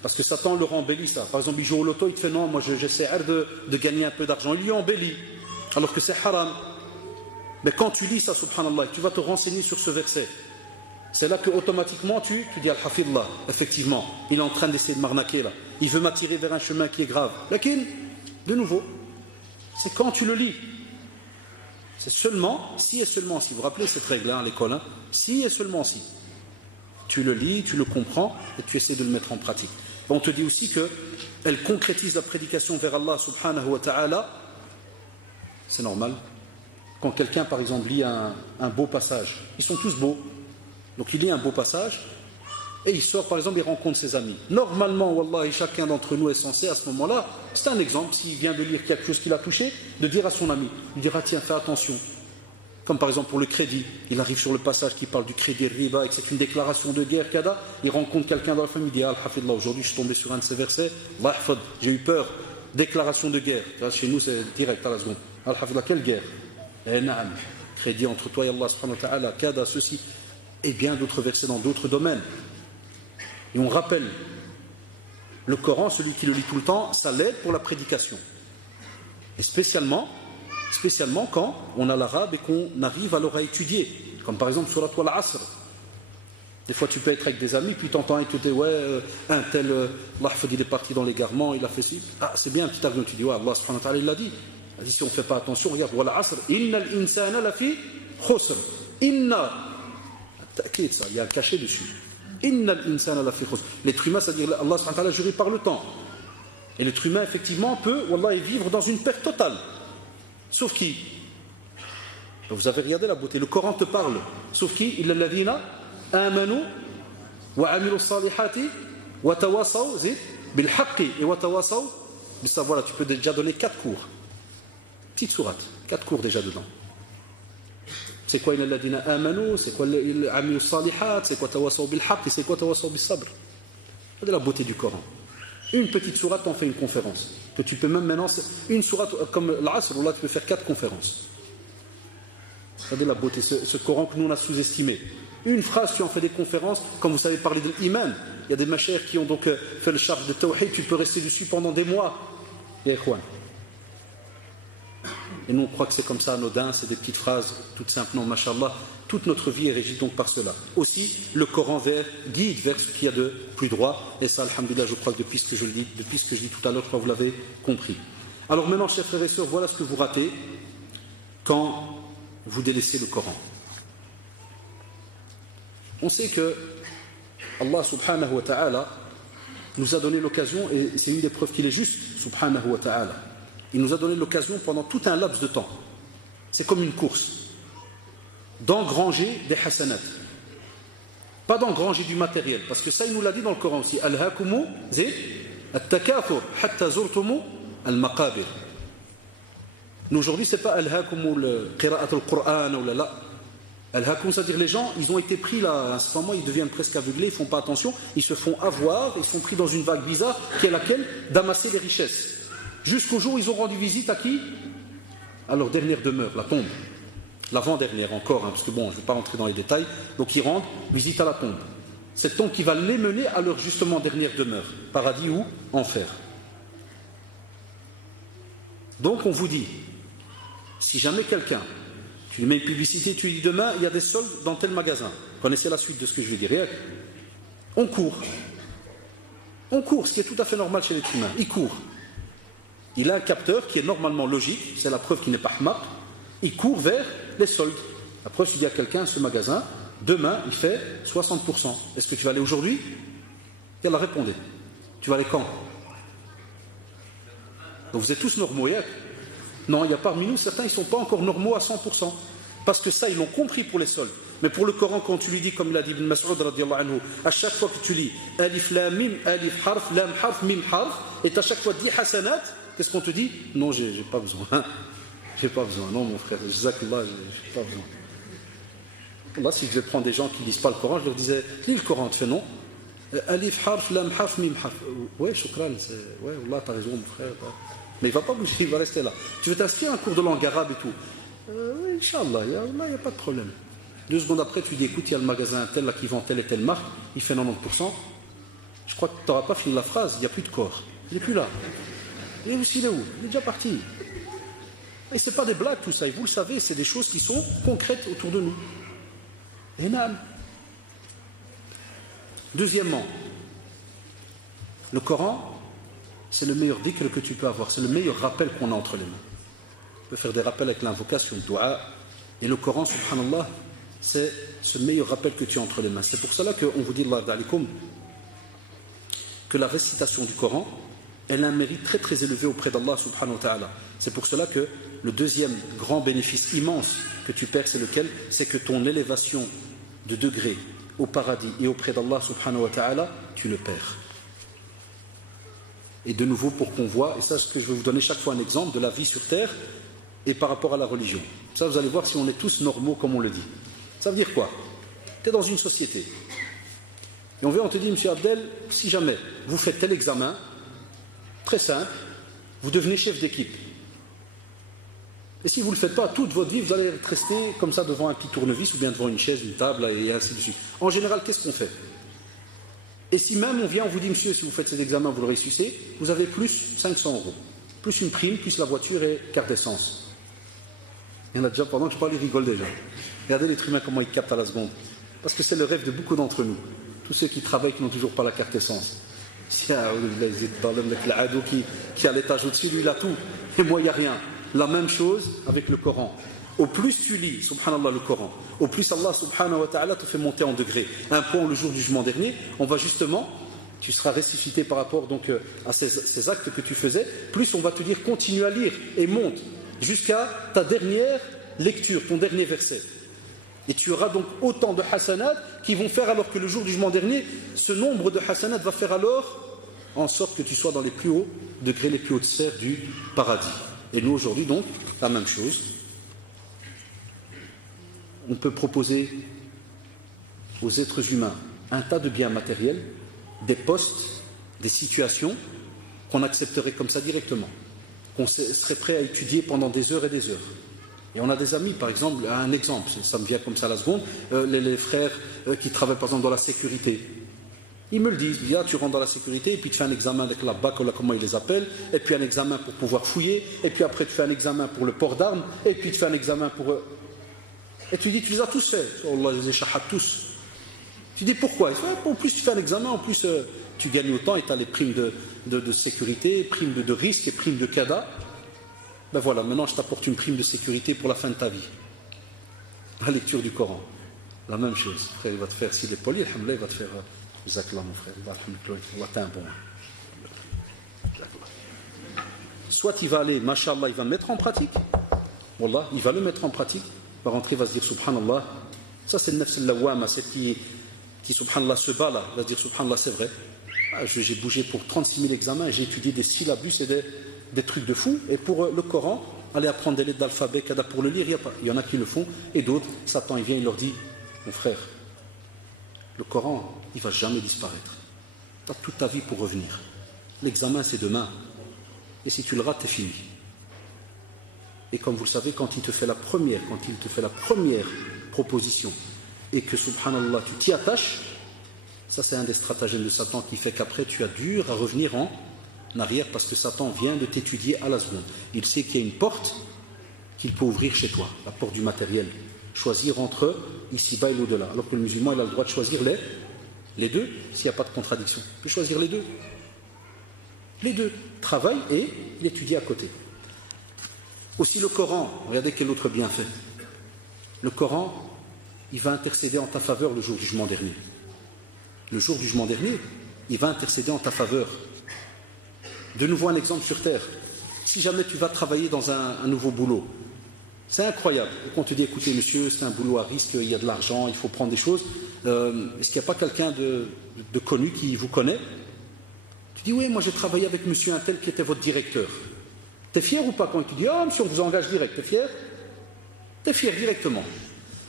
Parce que Satan leur embellit ça. Par exemple, il joue au loto, il te fait non, moi j'essaie de gagner un peu d'argent. Il lui embellit, alors que c'est haram. Mais quand tu lis ça, subhanallah, tu vas te renseigner sur ce verset. C'est là que automatiquement tu dis Al-Hafidullah, effectivement, il est en train d'essayer de m'arnaquer là. Il veut m'attirer vers un chemin qui est grave. Lakin, de nouveau, c'est quand tu le lis. C'est seulement, si et seulement si. Vous vous rappelez cette règle à l'école, hein, si et seulement si. Tu le lis, tu le comprends et tu essaies de le mettre en pratique. On te dit aussi qu'elle concrétise la prédication vers Allah subhanahu wa ta'ala. C'est normal. Quand quelqu'un, par exemple, lit un beau passage, ils sont tous beaux. Donc il lit un beau passage et il sort, par exemple, il rencontre ses amis. Normalement, wallah, chacun d'entre nous est censé à ce moment-là, c'est un exemple, s'il vient de lire quelque chose qui l'a touché, de dire à son ami, il dira tiens, fais attention. Comme par exemple pour le crédit, il arrive sur le passage qui parle du crédit riba et que c'est une déclaration de guerre, kada, il rencontre quelqu'un dans la famille, il dit Al-Hafidullah, aujourd'hui je suis tombé sur un de ces versets, j'ai eu peur, déclaration de guerre. Chez nous c'est direct à la seconde. Al-Hafidullah, quelle guerre? Naam, crédit entre toi et Allah subhanahu wa ta'ala, kada, ceci, et bien d'autres versets dans d'autres domaines. Et on rappelle, le Coran, celui qui le lit tout le temps, ça l'aide pour la prédication. Et spécialement quand on a l'arabe et qu'on arrive alors à étudier. Comme par exemple Surat Al-Asr. Des fois tu peux être avec des amis, puis tu entends et tu te dis ouais, un tel, il est parti dans l'égarement, il a fait ci. Ah, c'est bien un petit argument, tu dis ouais, Allah subhanahu wa ta'ala il l'a dit. Il dit si on ne fait pas attention, regarde, Wal-Asr, Inna al-insana lafi khusr. Inna, t'inquiète ça, il y a un cachet dessus. Inna al-insana lafi khusr. L'être humain, c'est-à-dire Allah subhanahu wa ta'ala juré par le temps. Et l'être humain, effectivement, peut, wallah, vivre dans une perte totale. Sauf qui? Vous avez regardé la beauté, le Coran te parle. Sauf qui? Illa alladhina amanu wa amilu salihati wa tawasaw bil haqqi et wa tawasaw bis sabr. Voilà, tu peux déjà donner 4 cours. Petite sourate, 4 cours déjà dedans. C'est quoi Inalladina amanu, c'est quoi Amiyu salihat, c'est quoi Tawasaw bil haqq, c'est quoi Tawasaw bis sabr. C'est la beauté du Coran. Une petite sourate en fait une conférence. Que tu peux même maintenant, une sourate comme l'Asr, là tu peux faire 4 conférences. C'est la beauté, ce Coran que nous on a sous-estimé. Une phrase, tu en fais des conférences, comme vous savez parler de l'Iman. Il y a des machères qui ont donc fait le charge de Tawhid, tu peux rester dessus pendant des mois. Et nous on croit que c'est comme ça anodin, c'est des petites phrases toutes simples, non, mashallah. Toute notre vie est régie donc par cela. Aussi, le Coran guide vers ce qu'il y a de plus droit. Et ça, alhamdulillah, je crois que depuis ce que je dis tout à l'heure, je crois que vous l'avez compris. Alors maintenant, chers frères et sœurs, voilà ce que vous ratez quand vous délaissez le Coran. On sait que Allah subhanahu wa ta'ala nous a donné l'occasion, et c'est une des preuves qu'il est juste, subhanahu wa ta'ala. Il nous a donné l'occasion pendant tout un laps de temps. C'est comme une course. D'engranger des hasanat. Pas d'engranger du matériel. Parce que ça, il nous l'a dit dans le Coran aussi. Al-hakumu zid at-takafur hatta zurtumu al-maqabir. Nous aujourd'hui, c'est pas al-hakumu qira'at al-Qur'an ou la. Al-hakum, c'est-à-dire les gens, ils ont été pris là, à ce moment, ils deviennent presque aveuglés, ils font pas attention, ils se font avoir, ils sont pris dans une vague bizarre qui est laquelle d'amasser les richesses. Jusqu'au jour où ils ont rendu visite à qui? À leur dernière demeure, la tombe. L'avant-dernière encore, parce que bon, je ne vais pas rentrer dans les détails. Donc ils rendent visite à la tombe. Cette tombe qui va les mener à leur justement dernière demeure, paradis ou enfer. Donc on vous dit, si jamais quelqu'un, tu lui mets une publicité, tu lui dis demain, il y a des soldes dans tel magasin. Vous connaissez la suite de ce que je vais dire. On court. On court, ce qui est tout à fait normal chez l'être humain. Il court. Il a un capteur qui est normalement logique, c'est la preuve qu'il n'est pas hmaq. Il court vers les soldes. La preuve, tu dis à quelqu'un, ce magasin, demain, il fait 60%. Est-ce que tu vas aller aujourd'hui? Il a répondu. Tu vas aller quand? Donc vous êtes tous normaux, hier. Non, il y a parmi nous, certains, ils ne sont pas encore normaux à 100%. Parce que ça, ils l'ont compris pour les soldes. Mais pour le Coran, quand tu lui dis, comme l'a dit Ibn Mas'ud, radiyallahu anhu, à chaque fois que tu lis alif lam mim, alif harf, lam harf, mim harf, et à chaque fois 10 hasanat, qu'est-ce qu'on te dit? Non, j'ai pas besoin. J'ai pas besoin. Non, mon frère, jazakallah, j'ai pas besoin. Là, si je devais prendre des gens qui ne lisent pas le Coran, je leur disais, lis le Coran, tu fais non. Alif harf, lam harf, mim harf. Ouais, shukran, ouais, Allah, t'as raison, mon frère. Mais il ne va pas bouger, il va rester là. Tu veux t'inscrire à un cours de langue arabe et tout? Oui, Inch'Allah, il n'y a pas de problème. 2 secondes après, tu dis, écoute, il y a le magasin tel là qui vend telle et telle marque, il fait 90%. Je crois que tu n'auras pas fini la phrase, il n'y a plus de corps. Il n'est plus là. Il est où? Il est déjà parti. Et ce n'est pas des blagues tout ça, et vous le savez, c'est des choses qui sont concrètes autour de nous. Et nam. Deuxièmement, le Coran, c'est le meilleur dhikr que tu peux avoir, c'est le meilleur rappel qu'on a entre les mains. Tu peux faire des rappels avec l'invocation, le dua, et le Coran, subhanallah, c'est ce meilleur rappel que tu as entre les mains. C'est pour cela qu'on vous dit, Allah d'alikum, que la récitation du Coran, elle a un mérite très très élevé auprès d'Allah subhanahu wa ta'ala. C'est pour cela que le deuxième grand bénéfice immense que tu perds, c'est lequel? C'est que ton élévation de degré au paradis et auprès d'Allah subhanahu wa ta'ala, tu le perds. Et de nouveau pour qu'on voit, et ça c'est ce que je vais vous donner chaque fois un exemple de la vie sur terre et par rapport à la religion. Ça vous allez voir si on est tous normaux comme on le dit. Ça veut dire quoi? Tu es dans une société. Et on te dit, monsieur Abdel, si jamais vous faites tel examen, très simple, vous devenez chef d'équipe. Et si vous ne le faites pas, toute votre vie, vous allez rester comme ça devant un petit tournevis ou bien devant une chaise, une table, et ainsi de suite. En général, qu'est-ce qu'on fait? Et si même on vient, on vous dit, monsieur, si vous faites cet examen, vous le réussissez, vous avez plus 500 €. Plus une prime, plus la voiture et carte d'essence. Il y en a déjà, pendant que je parle, ils rigolent déjà. Regardez l'être humain, comment il capte à la seconde. Parce que c'est le rêve de beaucoup d'entre nous. Tous ceux qui travaillent, qui n'ont toujours pas la carte d'essence. Si l'ado qui a l'étage au-dessus, lui, il a tout. Et moi, il n'y a rien. La même chose avec le Coran. Au plus tu lis, subhanallah, le Coran, au plus Allah subhanahu wa ta'ala te fait monter en degré. Un point où le jour du jugement dernier, on va justement, tu seras ressuscité par rapport donc à ces actes que tu faisais, plus on va te dire continue à lire et monte jusqu'à ta dernière lecture, ton dernier verset. Et tu auras donc autant de hasanat qui vont faire alors que le jour du jugement dernier, ce nombre de hasanat va faire alors en sorte que tu sois dans les plus hauts degrés, les plus hautes sphères du paradis. Et nous aujourd'hui donc, la même chose. on peut proposer aux êtres humains un tas de biens matériels, des postes, des situations qu'on accepterait comme ça directement, qu'on serait prêt à étudier pendant des heures et des heures. Et on a des amis, par exemple, un exemple, ça me vient comme ça à la seconde, les frères qui travaillent par exemple dans la sécurité. Ils me le disent, ah, tu rentres dans la sécurité et puis tu fais un examen avec la BAC, comment ils les appellent, et puis un examen pour pouvoir fouiller, et puis après tu fais un examen pour le port d'armes, et puis tu fais un examen pour... Et tu dis, tu les as tous faits. Allah les échappe tous. Tu dis pourquoi? En plus tu fais un examen, en plus tu gagnes autant et tu as les primes de sécurité, primes de risque et primes de CADA. Ben voilà, maintenant je t'apporte une prime de sécurité pour la fin de ta vie. La lecture du Coran. La même chose. Frère, il va te faire, s'il est poli, alhamdoulilah, il va te faire... Zakla, mon frère, Allah t'es un bon. Soit il va aller, mashallah, il va le mettre en pratique. Wallah, il va le mettre en pratique. Il va rentrer, il va se dire subhanallah. Ça c'est le nafs al-lawama, c'est qui subhanallah se bat là. Il va se dire subhanallah, c'est vrai. J'ai bougé pour 36 000 examens, j'ai étudié des syllabus et des trucs de fou. Et pour le Coran, aller apprendre des lettres d'alphabet, kada pour le lire, il y en a qui le font. Et d'autres, Satan il vient, il leur dit, mon frère, le Coran, il ne va jamais disparaître. Tu as toute ta vie pour revenir. L'examen, c'est demain. Et si tu le rates, c'est fini. Et comme vous le savez, quand il te fait la première proposition, et que, subhanallah, tu t'y attaches, ça c'est un des stratagèmes de Satan qui fait qu'après, tu as dur à revenir en arrière parce que Satan vient de t'étudier à la seconde. Il sait qu'il y a une porte qu'il peut ouvrir chez toi, la porte du matériel. Choisir entre ici-bas et l'au-delà. Alors que le musulman, il a le droit de choisir les deux, s'il n'y a pas de contradiction. Il peut choisir les deux. Les deux. Travail et il étudie à côté. Aussi le Coran, regardez quel autre bienfait. Le Coran, il va intercéder en ta faveur le jour du jugement dernier. Le jour du jugement dernier, il va intercéder en ta faveur. De nouveau un exemple sur terre. Si jamais tu vas travailler dans un nouveau boulot, c'est incroyable. Et qu'on te dit, écoutez monsieur, c'est un boulot à risque, il y a de l'argent, il faut prendre des choses. Est-ce qu'il n'y a pas quelqu'un de connu qui vous connaît? Tu dis, oui, moi j'ai travaillé avec monsieur un tel qui était votre directeur. T'es fier ou pas quand il te dit, ah monsieur, on vous engage direct, t'es fier? T'es fier directement.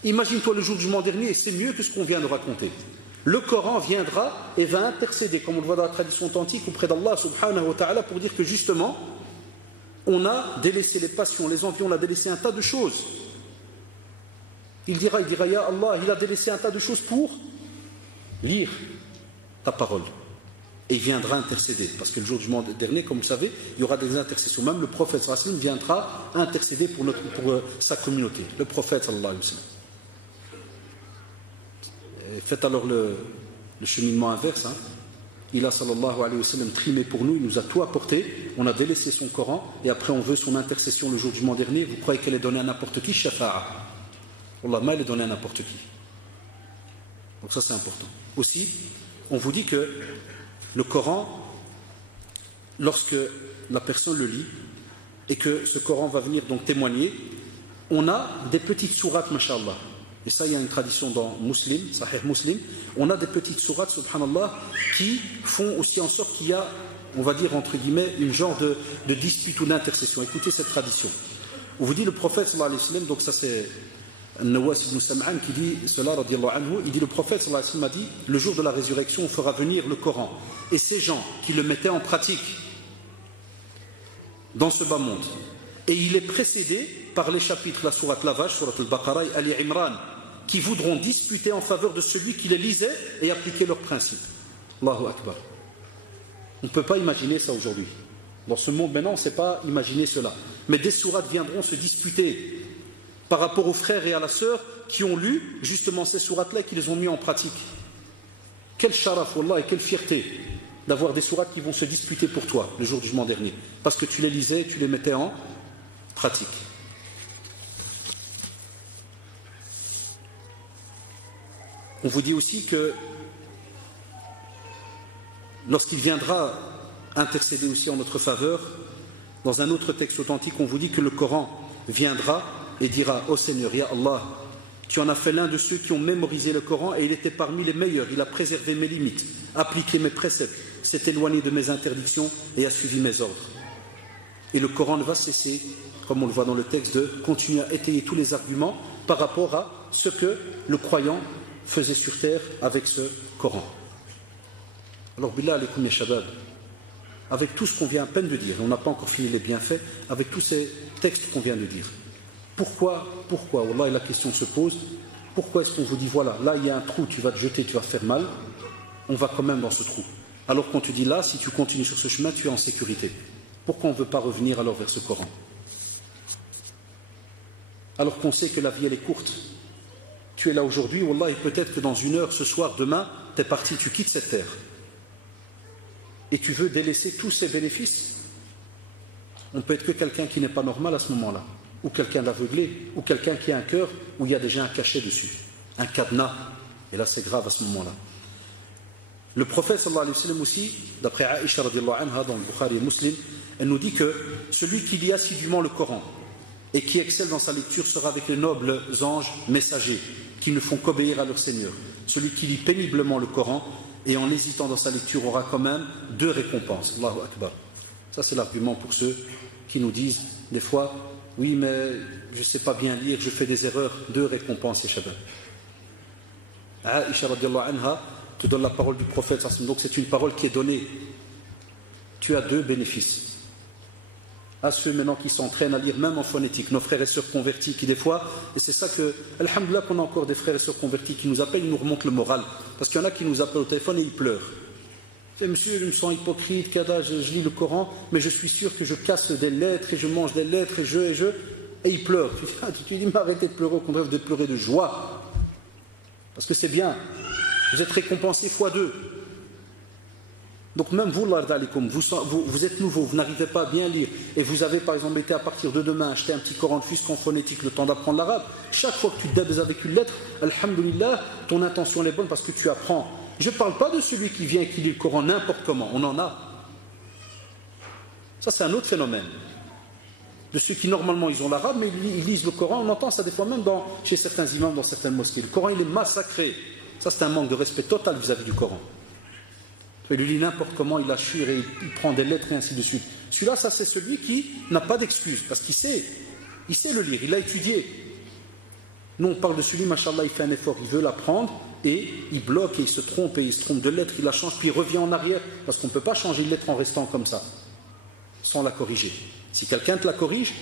Imagine-toi le jour du jugement dernier, et c'est mieux que ce qu'on vient de raconter. Le Coran viendra et va intercéder, comme on le voit dans la tradition authentique, auprès d'Allah subhanahu wa ta'ala, pour dire que justement, on a délaissé les passions, les envies, on a délaissé un tas de choses. Il dira, ya Allah, il a délaissé un tas de choses pour lire ta parole. Et il viendra intercéder. Parce que le jour du jugement dernier, comme vous le savez, il y aura des intercessions. Même le prophète sallallahu alayhi wa sallam viendra intercéder pour sa communauté. Le prophète sallallahu alayhi wa sallam. Faites alors le cheminement inverse. Hein. Il a sallallahu alayhi wa sallam trimé pour nous, il nous a tout apporté, on a délaissé son Coran et après on veut son intercession le jour du jugement dernier. Vous croyez qu'elle est donnée à n'importe qui? Shafa'a. Allah, elle est donnée à n'importe qui. Donc ça c'est important. Aussi, on vous dit que le Coran, lorsque la personne le lit et que ce Coran va venir donc témoigner, on a des petites sourates, mashallah. Et ça, il y a une tradition dans Muslim, Sahih Muslim. On a des petites sourates, subhanallah, qui font aussi en sorte qu'il y a, on va dire entre guillemets, une genre de dispute ou d'intercession. Écoutez cette tradition. On vous dit le prophète sallallahu alayhi wa sallam, donc ça c'est Nawas ibn Sam'an qui dit cela, radiallahu anhu, il dit le prophète sallallahu alayhi wa sallam a dit, le jour de la résurrection, on fera venir le Coran. Et ces gens qui le mettaient en pratique dans ce bas monde. Et il est précédé par les chapitres, la sourate la vache, sourate al-Baqarah et Ali Imran, qui voudront disputer en faveur de celui qui les lisait et appliquer leurs principes. Allahu Akbar. On ne peut pas imaginer ça aujourd'hui. Dans ce monde maintenant, on ne sait pas imaginer cela. Mais des sourates viendront se disputer par rapport aux frères et à la sœur qui ont lu justement ces sourates-là et qui les ont mis en pratique. Quel sharaf, wallah, et quelle fierté d'avoir des sourates qui vont se disputer pour toi le jour du jugement dernier. Parce que tu les lisais, tu les mettais en pratique. On vous dit aussi que lorsqu'il viendra intercéder aussi en notre faveur, dans un autre texte authentique, on vous dit que le Coran viendra et dira « Ô Seigneur, ya Allah, tu en as fait l'un de ceux qui ont mémorisé le Coran et il était parmi les meilleurs, il a préservé mes limites, appliqué mes préceptes, s'est éloigné de mes interdictions et a suivi mes ordres. » Et le Coran ne va cesser, comme on le voit dans le texte, de continuer à étayer tous les arguments par rapport à ce que le croyant faisait sur terre avec ce Coran. Alors, billah alaykoum ya shabab, avec tout ce qu'on vient à peine de dire, on n'a pas encore fini les bienfaits, avec tous ces textes qu'on vient de dire, pourquoi, wallah, la question se pose, pourquoi est-ce qu'on vous dit, voilà, là il y a un trou, tu vas te jeter, tu vas faire mal, on va quand même dans ce trou. Alors qu'on te dit là, si tu continues sur ce chemin, tu es en sécurité. Pourquoi on ne veut pas revenir alors vers ce Coran? Alors qu'on sait que la vie elle est courte. Tu es là aujourd'hui, wallah, et peut-être que dans 1 heure, ce soir, demain, tu es parti, tu quittes cette terre. Et tu veux délaisser tous ces bénéfices. On peut être que quelqu'un qui n'est pas normal à ce moment-là, ou quelqu'un d'aveuglé, ou quelqu'un qui a un cœur où il y a déjà un cachet dessus, un cadenas. Et là, c'est grave à ce moment-là. Le prophète sallallahu alayhi wa sallam aussi, d'après Aïcha radiallahu anha dans le Bukhari et Muslim, elle nous dit que celui qui lit assidûment le Coran et qui excelle dans sa lecture sera avec les nobles anges messagers qui ne font qu'obéir à leur Seigneur. Celui qui lit péniblement le Coran et en hésitant dans sa lecture aura quand même 2 récompenses. Allahu Akbar. Ça c'est l'argument pour ceux qui nous disent des fois, oui mais je ne sais pas bien lire, je fais des erreurs. 2 récompenses, et shabab. Aïcha radiallahu anha te donne la parole du prophète, donc c'est une parole qui est donnée. Tu as 2 bénéfices. À ceux maintenant qui s'entraînent à lire même en phonétique, nos frères et sœurs convertis qui des fois, et c'est ça que, alhamdoulilah qu'on a encore des frères et sœurs convertis qui nous appellent, ils nous remontent le moral, parce qu'il y en a qui nous appellent au téléphone et ils pleurent. Monsieur, je me sens hypocrite, kada, je lis le Coran, mais je suis sûr que je casse des lettres et je mange des lettres et ils pleurent. Tu dis, mais arrêtez de pleurer, au contraire, de pleurer de joie, parce que c'est bien. Vous êtes récompensé x2. Donc même vous, vous êtes nouveau, vous n'arrivez pas à bien lire, et vous avez par exemple été à partir de demain acheter un petit Coran de Fusque en phonétique, le temps d'apprendre l'arabe. Chaque fois que tu te débaises avec une lettre, alhamdoulilah, ton intention est bonne parce que tu apprends. Je ne parle pas de celui qui vient et qui lit le Coran n'importe comment, on en a. Ça c'est un autre phénomène. De ceux qui normalement ils ont l'arabe, mais ils lisent le Coran, on entend ça des fois même chez certains imams, dans certaines mosquées. Le Coran il est massacré. Ça c'est un manque de respect total vis-à-vis du Coran. Il lui lit n'importe comment, il assure et il prend des lettres et ainsi de suite. Celui-là, ça c'est celui qui n'a pas d'excuse, parce qu'il sait le lire, il l'a étudié. Nous on parle de celui, machallah, il fait un effort, il veut l'apprendre, et il bloque, et il se trompe de lettres, il la change, puis il revient en arrière, parce qu'on ne peut pas changer une lettre en restant comme ça, sans la corriger. Si quelqu'un te la corrige,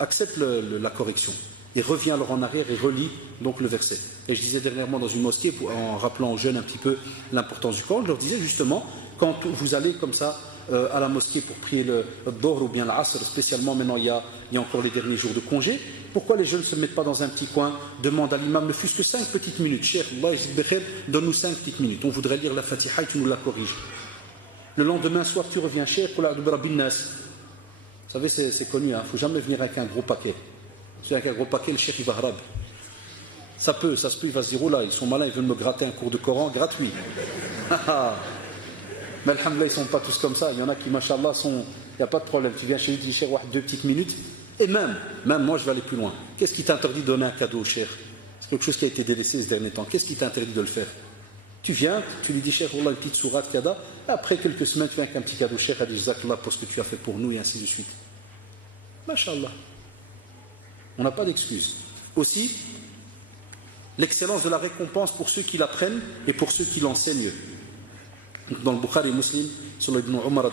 accepte la correction. Et revient alors en arrière et relit donc le verset. Et je disais dernièrement dans une mosquée, en rappelant aux jeunes un petit peu l'importance du Coran, je leur disais justement, quand vous allez comme ça à la mosquée pour prier le Dohr ou bien l'Asr, spécialement maintenant il y a encore les derniers jours de congé, pourquoi les jeunes ne se mettent pas dans un petit coin, demandent à l'imam, ne fût-ce que 5 petites minutes, Cheikh, donne-nous 5 petites minutes, on voudrait lire la Fatiha et tu nous la corriges. Le lendemain soir tu reviens, Cheikh, vous savez c'est connu, il ne faut jamais venir avec un gros paquet. Si avec un gros paquet, le cheikh il va harab. Ça se peut, il va se dire, oh là, ils sont malins, ils veulent me gratter un cours de Coran gratuit. Mais alhamdoulilah, ils ne sont pas tous comme ça. Il y en a qui, machallah, il n'y a pas de problème. Tu viens chez lui, tu dis, cheikh, 2 petites minutes. Et même moi, je vais aller plus loin. Qu'est-ce qui t'interdit de donner un cadeau au cheikh? C'est quelque chose qui a été délaissé ces derniers temps. Qu'est-ce qui t'interdit de le faire? Tu viens, tu lui dis, cheikh, oh là, une petite sourate, kada. Après quelques semaines, tu viens avec un petit cadeau, cheikh, a dit, jazakallah pour ce que tu as fait pour nous, et ainsi de suite. Machallah. On n'a pas d'excuse. Aussi, l'excellence de la récompense pour ceux qui l'apprennent et pour ceux qui l'enseignent. Dans le Bukhari et Muslim, sur l'Ibn Umar,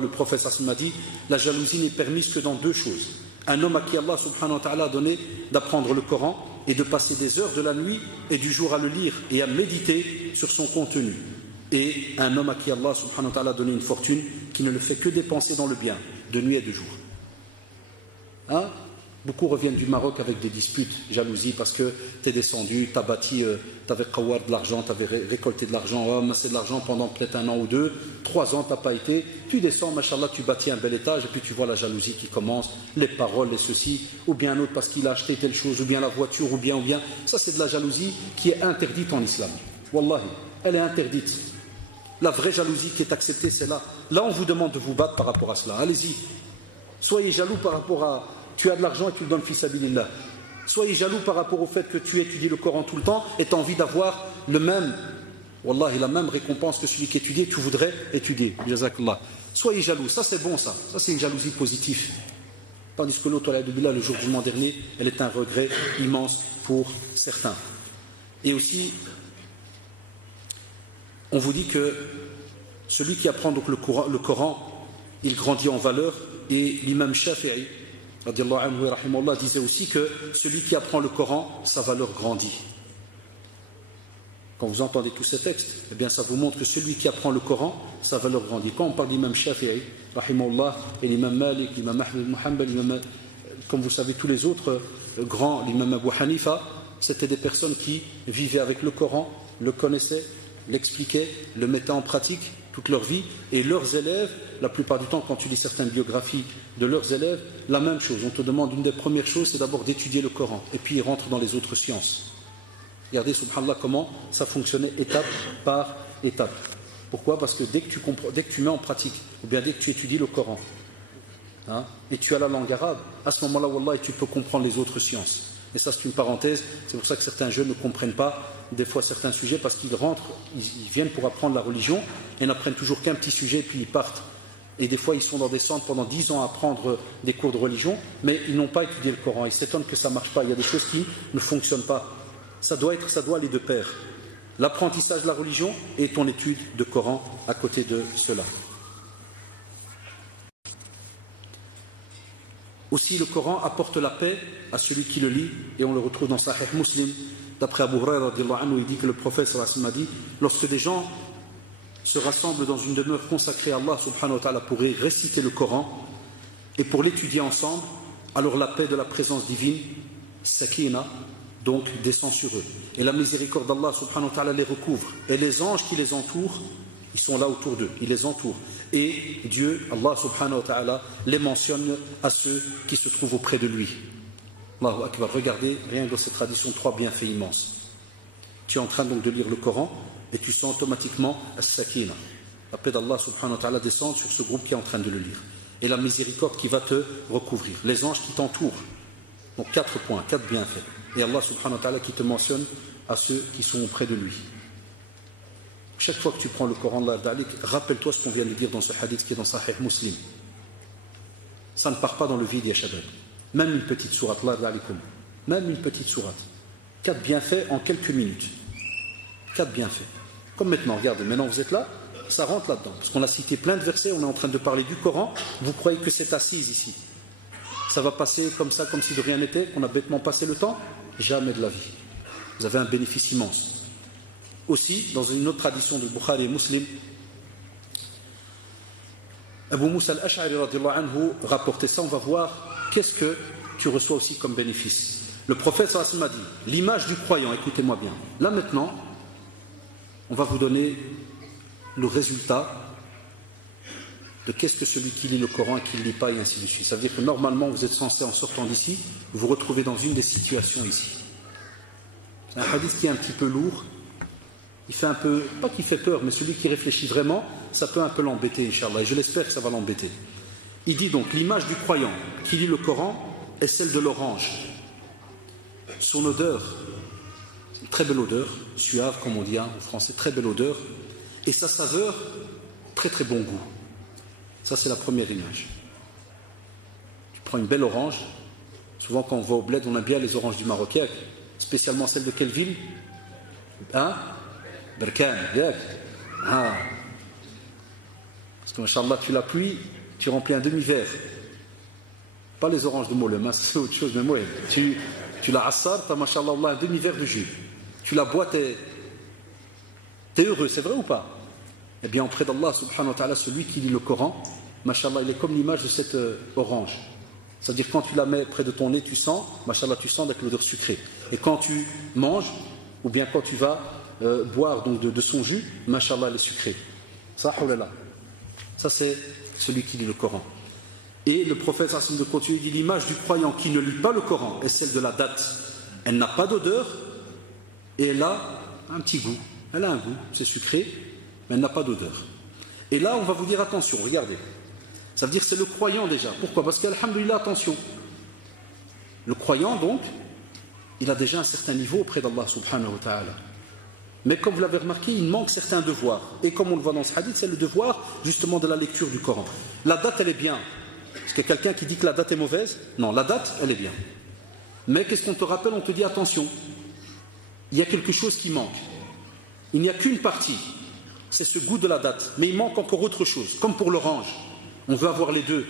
le prophète a dit, la jalousie n'est permise que dans 2 choses. Un homme à qui Allah subhanahu wa ta'ala a donné d'apprendre le Coran et de passer des heures de la nuit et du jour à le lire et à méditer sur son contenu. Et un homme à qui Allah subhanahu wa ta'ala a donné une fortune qui ne le fait que dépenser dans le bien, de nuit et de jour. Hein? Beaucoup reviennent du Maroc avec des disputes, jalousie, parce que tu es descendu, tu as bâti, tu avais kawar de l'argent, tu avais récolté de l'argent, amassé de l'argent pendant peut-être 1 an ou 2, 3 ans, tu n'as pas été. Tu descends, machallah, tu bâtis un bel étage, et puis tu vois la jalousie qui commence, les paroles, les ceci, ou bien un autre parce qu'il a acheté telle chose, ou bien la voiture, ou bien. Ça, c'est de la jalousie qui est interdite en islam. Wallahi, elle est interdite. La vraie jalousie qui est acceptée, c'est là. Là, on vous demande de vous battre par rapport à cela. Allez-y. Soyez jaloux par rapport à... Tu as de l'argent et tu le donnes fils sabilillah. Soyez jaloux par rapport au fait que tu étudies le Coran tout le temps et tu as envie d'avoir la même récompense que celui qui étudie, tu voudrais étudier. Jazakallah. Soyez jaloux, ça c'est bon ça. Ça c'est une jalousie positive. Tandis que l'autre, le jour du jugement dernier, elle est un regret immense pour certains. Et aussi, on vous dit que celui qui apprend donc le Coran, il grandit en valeur, et l'imam Shafi'i disait aussi que celui qui apprend le Coran, sa valeur grandit. Quand vous entendez tous ces textes, eh bien ça vous montre que celui qui apprend le Coran, sa valeur grandit. Quand on parle d'imam Shafi'i, et l'imam Malik, l'imam Ahmed Muhammad, comme vous savez tous les autres grands, l'imam Abu Hanifa, c'était des personnes qui vivaient avec le Coran, le connaissaient, l'expliquaient, le mettaient en pratique toute leur vie, et leurs élèves, la plupart du temps quand tu lis certaines biographies de leurs élèves, la même chose. On te demande, une des premières choses, c'est d'abord d'étudier le Coran, et puis ils rentrent dans les autres sciences. Regardez, subhanallah, comment ça fonctionnait étape par étape. Pourquoi? Parce que dès que tu mets en pratique, ou bien dès que tu étudies le Coran, et tu as la langue arabe, à ce moment-là, wallah, tu peux comprendre les autres sciences. Et ça, c'est une parenthèse. C'est pour ça que certains jeunes ne comprennent pas des fois certains sujets, parce qu'ils rentrent, ils viennent pour apprendre la religion, et n'apprennent toujours qu'un petit sujet, et puis ils partent. Et des fois, ils sont dans des centres pendant 10 ans à apprendre des cours de religion, mais ils n'ont pas étudié le Coran. Ils s'étonnent que ça ne marche pas. Il y a des choses qui ne fonctionnent pas. Ça doit aller de pair. L'apprentissage de la religion et ton étude de Coran à côté de cela. Aussi, le Coran apporte la paix à celui qui le lit, et on le retrouve dans Sahih Muslim. D'après Abu Huraira, il dit que le prophète sallallahu alayhi wa sallam a dit, lorsque des gens se rassemblent dans une demeure consacrée à Allah subhanahu wa ta'ala pour réciter le Coran et pour l'étudier ensemble, alors la paix de la présence divine, sakina, donc descend sur eux. Et la miséricorde d'Allah subhanahu wa ta'ala les recouvre. Et les anges qui les entourent, ils sont là autour d'eux, ils les entourent. Et Dieu, Allah subhanahu wa ta'ala, les mentionne à ceux qui se trouvent auprès de lui. Allahu Akbar, regardez, rien que dans cette tradition, 3 bienfaits immenses. Tu es en train donc de lire le Coran et tu sens automatiquement as-sakina. La paix d'Allah subhanahu wa ta'ala descend sur ce groupe qui est en train de le lire. Et la miséricorde qui va te recouvrir. Les anges qui t'entourent. Donc 4 points, 4 bienfaits. Et Allah subhanahu wa ta'ala qui te mentionne à ceux qui sont auprès de lui. Chaque fois que tu prends le Coran, rappelle-toi ce qu'on vient de dire dans ce hadith qui est dans Sahih Muslim. Ça ne part pas dans le vide, ya shabab. Même une petite sourate, même une petite sourate. 4 bienfaits en quelques minutes. 4 bienfaits. Comme maintenant, regardez, maintenant vous êtes là, ça rentre là-dedans. Parce qu'on a cité plein de versets, on est en train de parler du Coran, vous croyez que c'est assise ici. Ça va passer comme ça, comme si de rien n'était, qu'on a bêtement passé le temps? Jamais de la vie. Vous avez un bénéfice immense. Aussi, dans une autre tradition de Bukhari et Muslim, Abu Musa al-Ash'ari radhiyallahu anhu rapportait ça, on va voir qu'est-ce que tu reçois aussi comme bénéfice. Le prophète sallallahu alayhi wa sallam a dit, l'image du croyant, écoutez-moi bien. Là maintenant, on va vous donner le résultat de qu'est-ce que celui qui lit le Coran et qui ne lit pas, et ainsi de suite. Ça veut dire que normalement, vous êtes censé, en sortant d'ici, vous retrouver dans une des situations ici. C'est un hadith qui est un petit peu lourd. Il fait un peu, pas qu'il fait peur, mais celui qui réfléchit vraiment, ça peut un peu l'embêter, Inch'Allah. Et je l'espère que ça va l'embêter. Il dit donc, l'image du croyant qui lit le Coran est celle de l'orange. Son odeur, c'est une très belle odeur, suave comme on dit en français, très belle odeur. Et sa saveur, très très bon goût. Ça, c'est la première image. Tu prends une belle orange. Souvent, quand on va au bled, on aime bien les oranges du Maroc. Spécialement celles de quelle ville? Berkane. Parce que, machallah, tu l'appuies, tu remplis un demi-verre. Pas les oranges de Moulem, c'est autre chose, mais moi, tu la assar, tu as, machallah, un demi-verre de jus. Tu la bois, tu es heureux, c'est vrai ou pas? Eh bien, auprès d'Allah subhanahu wa ta'ala, celui qui lit le Coran, mashallah, il est comme l'image de cette orange. C'est-à-dire, quand tu la mets près de ton nez, tu sens, mashallah, tu sens avec l'odeur sucrée. Et quand tu manges, ou bien quand tu vas boire donc de son jus, mashallah, elle est sucrée. Ça, c'est celui qui lit le Coran. Et le prophète sallallahu alayhi wa sallam de continuer, dit, l'image du croyant qui ne lit pas le Coran est celle de la date. Elle n'a pas d'odeur, et elle a un petit goût. Elle a un goût, c'est sucré, mais elle n'a pas d'odeur. Et là, on va vous dire attention, regardez. Ça veut dire que c'est le croyant déjà. Pourquoi? Parce qu'alhamdoulilah, attention. Le croyant, donc, il a déjà un certain niveau auprès d'Allah subhanahu wa ta'ala. Mais comme vous l'avez remarqué, il manque certains devoirs. Et comme on le voit dans ce hadith, c'est le devoir justement de la lecture du Coran. La date, elle est bien. Parce que quelqu'un qui dit que la date est mauvaise, non, la date, elle est bien. Mais qu'est-ce qu'on te rappelle? On te dit attention, il y a quelque chose qui manque. Il n'y a qu'une partie, c'est ce goût de la date. Mais il manque encore autre chose, comme pour l'orange. On veut avoir les deux.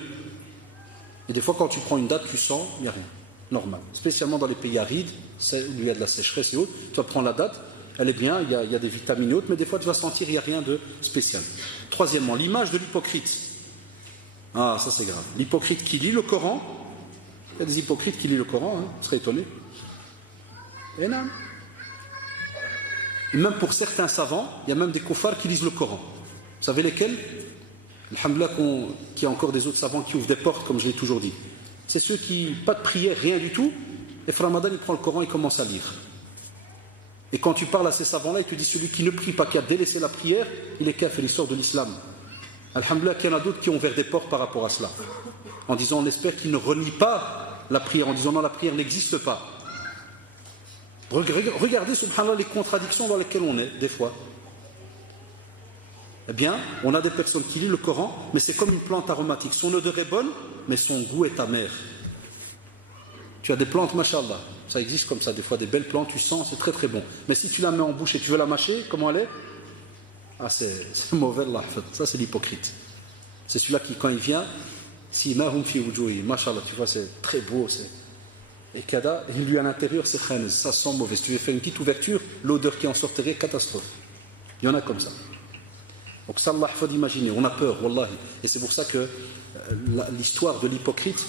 Et des fois, quand tu prends une date, tu sens, il n'y a rien. Normal. Spécialement dans les pays arides, où il y a de la sécheresse et autres, tu vas prendre la date, elle est bien, il y a des vitamines et autres, mais des fois, tu vas sentir qu'il n'y a rien de spécial. Troisièmement, l'image de l'hypocrite. Ah, ça c'est grave. L'hypocrite qui lit le Coran, il y a des hypocrites qui lisent le Coran, hein, vous serez étonné. Et non. Et même pour certains savants, il y a même des koufars qui lisent le Coran. Vous savez lesquels? Alhamdoulilah qu'il y a encore des autres savants qui ouvrent des portes, comme je l'ai toujours dit. C'est ceux qui, pas de prière, rien du tout, et Ramadan, il prend le Coran et commence à lire. Et quand tu parles à ces savants-là, ils te disent celui qui ne prie pas, qui a délaissé la prière, il est kafir, il sort de l'islam. Alhamdoulilah qu'il y en a d'autres qui ont ouvert des portes par rapport à cela. En disant, on espère qu'ils ne renient pas la prière, en disant non, la prière n'existe pas. Regardez, subhanallah, les contradictions dans lesquelles on est, des fois. Eh bien, on a des personnes qui lisent le Coran, mais c'est comme une plante aromatique. Son odeur est bonne, mais son goût est amer. Tu as des plantes, mashallah, ça existe comme ça, des fois des belles plantes, tu sens, c'est très très bon. Mais si tu la mets en bouche et tu veux la mâcher, comment elle est? Ah, c'est mauvais, Allah. Ça c'est l'hypocrite. C'est celui-là qui, quand il vient, si mahum fi wujuhi, mashallah, tu vois, c'est très beau, et kada, et lui à l'intérieur, c'est khanez, ça sent mauvais. Si tu veux faire une petite ouverture, l'odeur qui en sortirait, catastrophe. Il y en a comme ça. Donc ça, Allah, faut imaginer, on a peur, wallahi. Et c'est pour ça que l'histoire de l'hypocrite,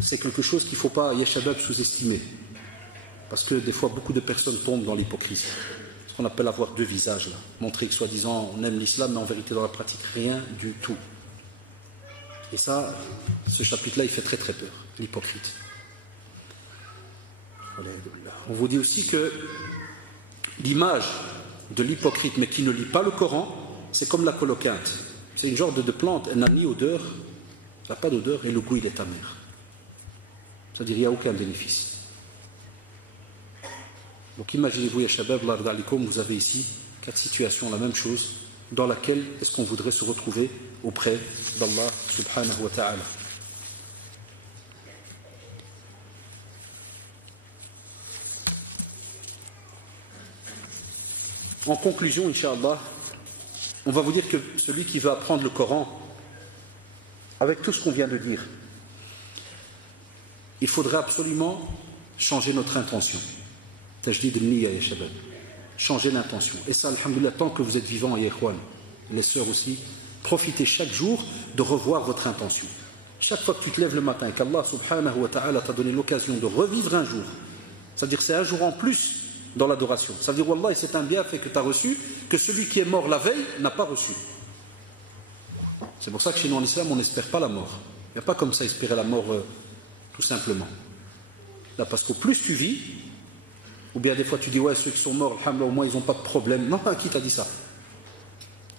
c'est quelque chose qu'il ne faut pas, yashabab, sous-estimer. Parce que des fois, beaucoup de personnes tombent dans l'hypocrisie. Ce qu'on appelle avoir deux visages, là. Montrer que soi-disant, on aime l'islam, mais en vérité, dans la pratique, rien du tout. Et ça, ce chapitre-là, il fait très très peur, l'hypocrite. On vous dit aussi que l'image de l'hypocrite, mais qui ne lit pas le Coran, c'est comme la coloquinte. C'est une genre de plante, elle n'a ni odeur, elle n'a pas d'odeur, et le goût, il est amer. C'est-à-dire, il n'y a aucun bénéfice. Donc imaginez-vous, ya shabab, vous avez ici 4 situations, la même chose, dans laquelle est-ce qu'on voudrait se retrouver auprès d'Allah subhanahu wa ta'ala. En conclusion, Inch'Allah, on va vous dire que celui qui veut apprendre le Coran, avec tout ce qu'on vient de dire, il faudrait absolument changer notre intention. Tajdid al-niyya, ya shabab. Changer l'intention. Et ça, alhamdoulilah, tant que vous êtes vivants, ya ikhwan, les sœurs aussi, profitez chaque jour de revoir votre intention. Chaque fois que tu te lèves le matin et qu'Allah subhanahu wa ta'ala t'a donné l'occasion de revivre un jour, c'est-à-dire c'est un jour en plus dans l'adoration. Ça veut dire, wallah, c'est un bienfait que tu as reçu, que celui qui est mort la veille n'a pas reçu. C'est pour ça que chez nous en islam, on n'espère pas la mort. Il n'y a pas comme ça espérer la mort tout simplement. Là, parce qu'au plus tu vis, ou bien des fois tu dis, ouais, ceux qui sont morts, alhamdoulilah, au moins ils n'ont pas de problème. Non, qui t'a dit ça?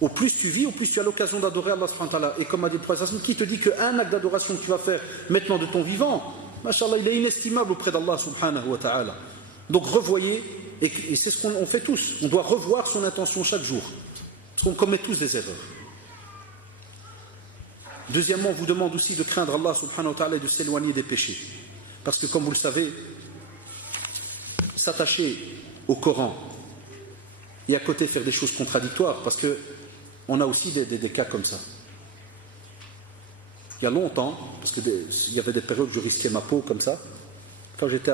Au plus tu vis, au plus tu as l'occasion d'adorer Allah subhanahu wa ta'ala. Et comme a dit le prophète, qui te dit qu'un acte d'adoration que tu vas faire maintenant de ton vivant, mashallah, il est inestimable auprès d'Allah subhanahu wa ta'ala. Donc revoyez, et c'est ce qu'on fait tous, on doit revoir son intention chaque jour, parce qu'on commet tous des erreurs. Deuxièmement, on vous demande aussi de craindre Allah subhanahu wa ta'ala et de s'éloigner des péchés. Parce que comme vous le savez, s'attacher au Coran et à côté faire des choses contradictoires, parce qu'on a aussi des cas comme ça. Il y a longtemps, parce qu'il y avait des périodes où je risquais ma peau comme ça, quand j'étais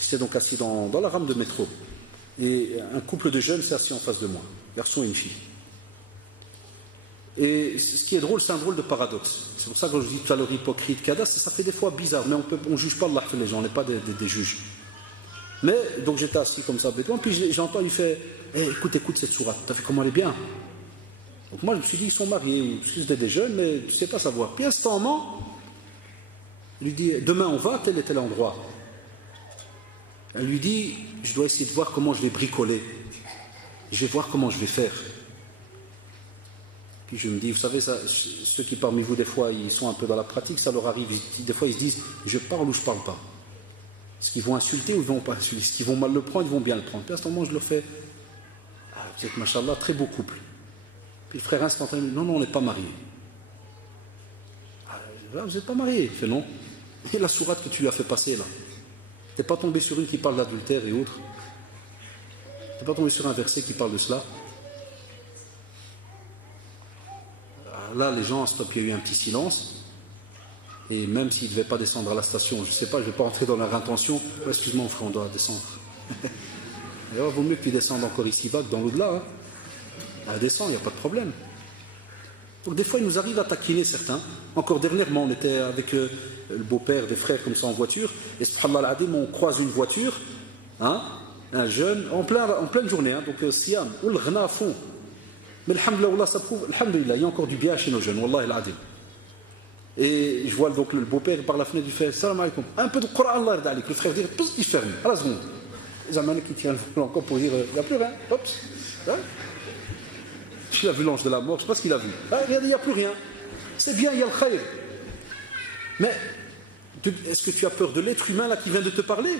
j'étais donc assis dans la rame de métro, et un couple de jeunes s'est assis en face de moi, un garçon et une fille. Et ce qui est drôle, c'est un drôle de paradoxe. C'est pour ça que je dis tout à l'heure hypocrite, kada, ça fait des fois bizarre, mais on ne juge pas Allah fait les gens, on n'est pas des juges. Mais, donc j'étais assis comme ça, puis j'entends, il fait, hey, écoute cette sourate, t'as vu comment elle est bien? Donc moi je me suis dit, ils sont mariés, parce que c'était des jeunes, mais tu ne sais pas savoir. Puis à ce moment, il lui dit, demain on va à tel et tel endroit. Elle lui dit, je dois essayer de voir comment je vais bricoler. Je vais voir comment je vais faire. Puis je me dis, vous savez, ça, ceux qui parmi vous, des fois, ils sont un peu dans la pratique, ça leur arrive. Des fois, ils se disent, je parle ou je ne parle pas. Est-ce qu'ils vont insulter ou ils ne vont pas insulter? Est-ce qu'ils vont mal le prendre, ils vont bien le prendre? Puis à ce moment, je leur fais, ah, vous êtes, machallah, très beau couple. Puis le frère instantanément, non, on n'est pas mariés. Ah, vous n'êtes pas marié. Il fait non. Et la sourate que tu lui as fait passer là, tu n'es pas tombé sur une qui parle d'adultère et autres. Tu n'es pas tombé sur un verset qui parle de cela. Là, les gens, stop, il y a eu un petit silence. Et même s'ils ne devaient pas descendre à la station, je ne sais pas, je ne vais pas entrer dans leur intention. Oh, excuse-moi, frère, on doit descendre. Il vaut mieux que tu descendes encore ici-bas que dans l'au-delà. Hein. Descends, il n'y a pas de problème. Donc des fois, il nous arrive à taquiner certains. Encore dernièrement, on était avec le beau-père des frères comme ça en voiture. Et subhanallah al-adim, on croise une voiture, hein, un jeune, en pleine journée, hein, donc siam, ou le ghna à fond. Mais alhamdoulilah, ça prouve, alhamdoulilah, il y a encore du bien chez nos jeunes, wallah al-adim. Et je vois donc le beau-père par la fenêtre du frère, salam alaikum, un peu de Coran, Allah yarda alik. Le frère dit, il ferme, à la seconde. Les amants qui tirent le volant encore pour dire, il n'y a plus rien, hop, hein. Il a vu l'ange de la mort, je ne sais pas ce qu'il a vu. Ah, regardez, il n'y a plus rien. C'est bien, il y a le khayr. Mais est-ce que tu as peur de l'être humain là qui vient de te parler?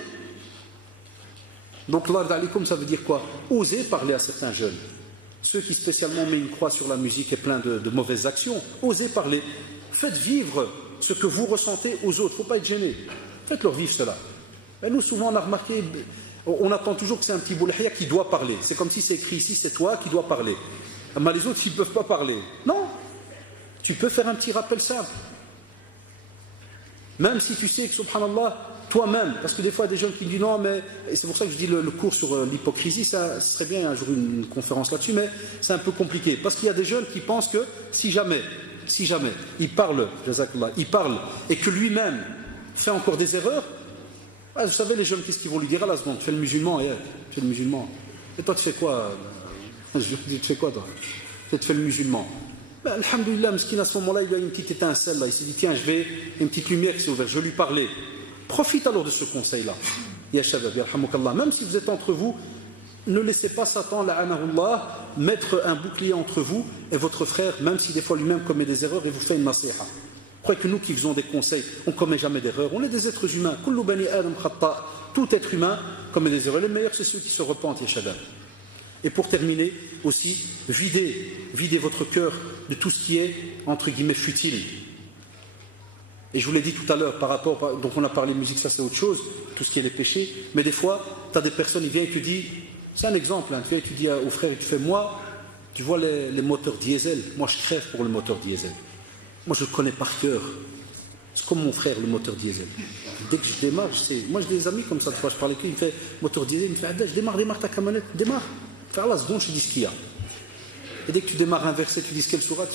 Donc l'ard alikum, ça veut dire quoi? Osez parler à certains jeunes. Ceux qui spécialement mettent une croix sur la musique et plein de mauvaises actions, osez parler. Faites vivre ce que vous ressentez aux autres. Il ne faut pas être gêné. Faites-leur vivre cela. Et nous, souvent, on a remarqué, on attend toujours que c'est un petit boulahia qui doit parler. C'est comme si c'est écrit ici, c'est toi qui dois parler. Mais les autres, ils ne peuvent pas parler. Non. Tu peux faire un petit rappel simple. Même si tu sais que, subhanallah, toi-même, parce que des fois, il y a des gens qui disent non, mais, et c'est pour ça que je dis le cours sur l'hypocrisie, ça serait bien un jour une conférence là-dessus, mais c'est un peu compliqué. Parce qu'il y a des jeunes qui pensent que si jamais, il parle, et que lui-même fait encore des erreurs, vous savez, les jeunes, qu'est-ce qu'ils vont lui dire à la seconde? Tu fais le musulman, tu fais le musulman. Et toi, tu fais quoi? Je dis, tu fais quoi toi? Tu fais le musulman. Ben, alhamdoulilah, Mskin, à ce moment-là, il a une petite étincelle là. Il s'est dit, tiens, une petite lumière qui s'est ouverte, je vais lui parler. Profite alors de ce conseil-là. Ya shabab, yarhamukallah. Même si vous êtes entre vous, ne laissez pas Satan, la'anahullah, mettre un bouclier entre vous et votre frère, même si des fois lui-même commet des erreurs et vous fait une nasiha. Croyez que nous qui faisons des conseils, on ne commet jamais d'erreurs. On est des êtres humains. Kullu bani adam khatta. Tout être humain commet des erreurs. Les meilleurs, c'est ceux qui se repentent, ya shabab. Et pour terminer aussi, videz votre cœur de tout ce qui est, entre guillemets, futile. Et je vous l'ai dit tout à l'heure, donc on a parlé de musique, ça c'est autre chose, tout ce qui est les péchés, mais des fois, tu as des personnes, ils viennent et tu dis, c'est un exemple, hein, tu viens et tu dis au frère, tu fais, moi, tu vois les moteurs diesel, moi je crève pour le moteur diesel. Moi je le connais par cœur. C'est comme mon frère, le moteur diesel. Dès que je démarre, je sais. Moi j'ai des amis comme ça, des fois je parle avec lui, il me fait, moteur diesel, il me fait, je démarre ta camionnette, démarre. Faire la seconde, je dis ce qu'il y a. Et dès que tu démarres un verset, tu dis quelle sourate.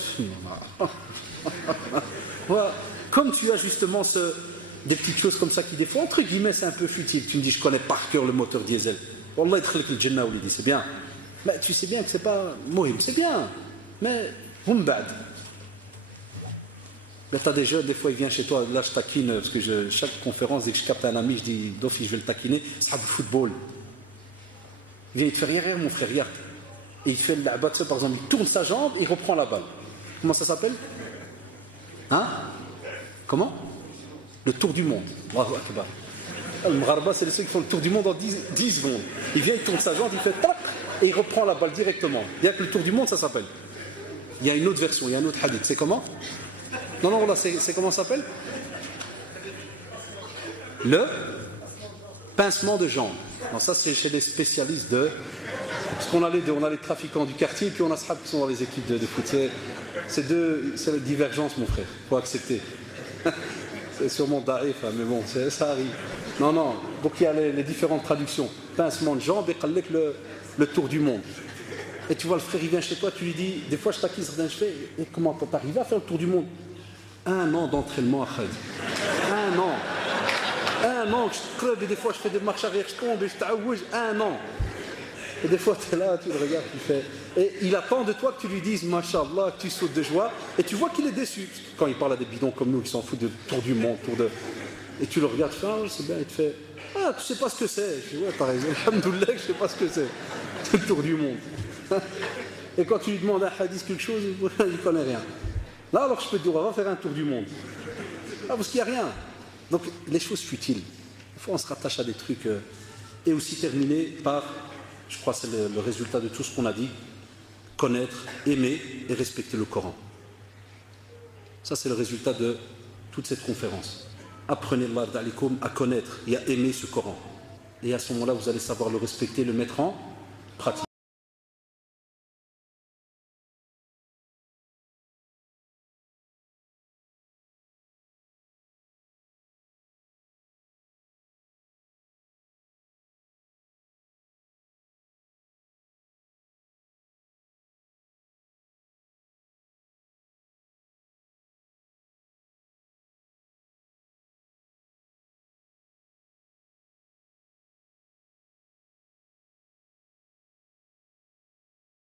Voilà. Comme tu as justement des petites choses comme ça qui, des fois, entre guillemets, c'est un peu futile. Tu me dis, je connais par cœur le moteur diesel. Wallah, il te le Jannah, ou c'est bien. Mais tu sais bien que c'est pas mohim, c'est bien. Mais, humbad. Mais tu as des jeunes, des fois, il vient chez toi, là, je taquine, parce que chaque conférence, dès que je capte un ami, je dis, Dofi, je vais le taquiner, c'est du football. Il vient, il te fait rien, mon frère, regarde. Et il fait la batte, par exemple, il tourne sa jambe et il reprend la balle. Comment ça s'appelle? Hein? Comment? Le tour du monde. Allahu Akbar. Le Mgharba, c'est ceux qui font le tour du monde en 10 secondes. Il vient, il tourne sa jambe, il fait tac, et il reprend la balle directement. Il y a que le tour du monde, ça s'appelle. Il y a une autre version, il y a un autre hadith. C'est comment? Non, là, c'est comment ça s'appelle? Le pincement de jambes. Non, ça, c'est chez les spécialistes de... Parce qu'on a les trafiquants du quartier, et puis on a Sahab qui sont dans les équipes de foot. C'est la divergence, mon frère. Il faut accepter. C'est sûrement daïf, mais bon, ça arrive. Non. Donc il y a les différentes traductions. Pincement de jambes et le tour du monde. Et tu vois, le frère, il vient chez toi, tu lui dis, des fois je t'acquise, je fais, et comment t'arrives à faire le tour du monde? 1 an d'entraînement à Khalid. 1 an que je creve, et des fois je fais des marches arrière, je tombe et je t'aouge. 1 an. Et des fois tu es là, tu le regardes, tu fais. Et il attend de toi que tu lui dises, Masha'Allah, que tu sautes de joie. Et tu vois qu'il est déçu. Quand il parle à des bidons comme nous qui s'en foutent de tour du monde, et tu le regardes, tu fais, ah, c'est bien, il te fait, ah, tu sais pas ce que c'est. Je dis, ouais, t'as raison, alhamdoulilah, je sais pas ce que c'est. C'est le tour du monde. Et quand tu lui demandes un hadith quelque chose, il connaît rien. Là, alors je peux te dire, on va faire un tour du monde. Ah, parce qu'il n'y a rien. Donc, les choses futiles. Des fois, on se rattache à des trucs. Et aussi terminer par, je crois que c'est le résultat de tout ce qu'on a dit, connaître, aimer et respecter le Coran. Ça, c'est le résultat de toute cette conférence. Apprenez Allah d'alikum à connaître et à aimer ce Coran. Et à ce moment-là, vous allez savoir le respecter, le mettre en pratique.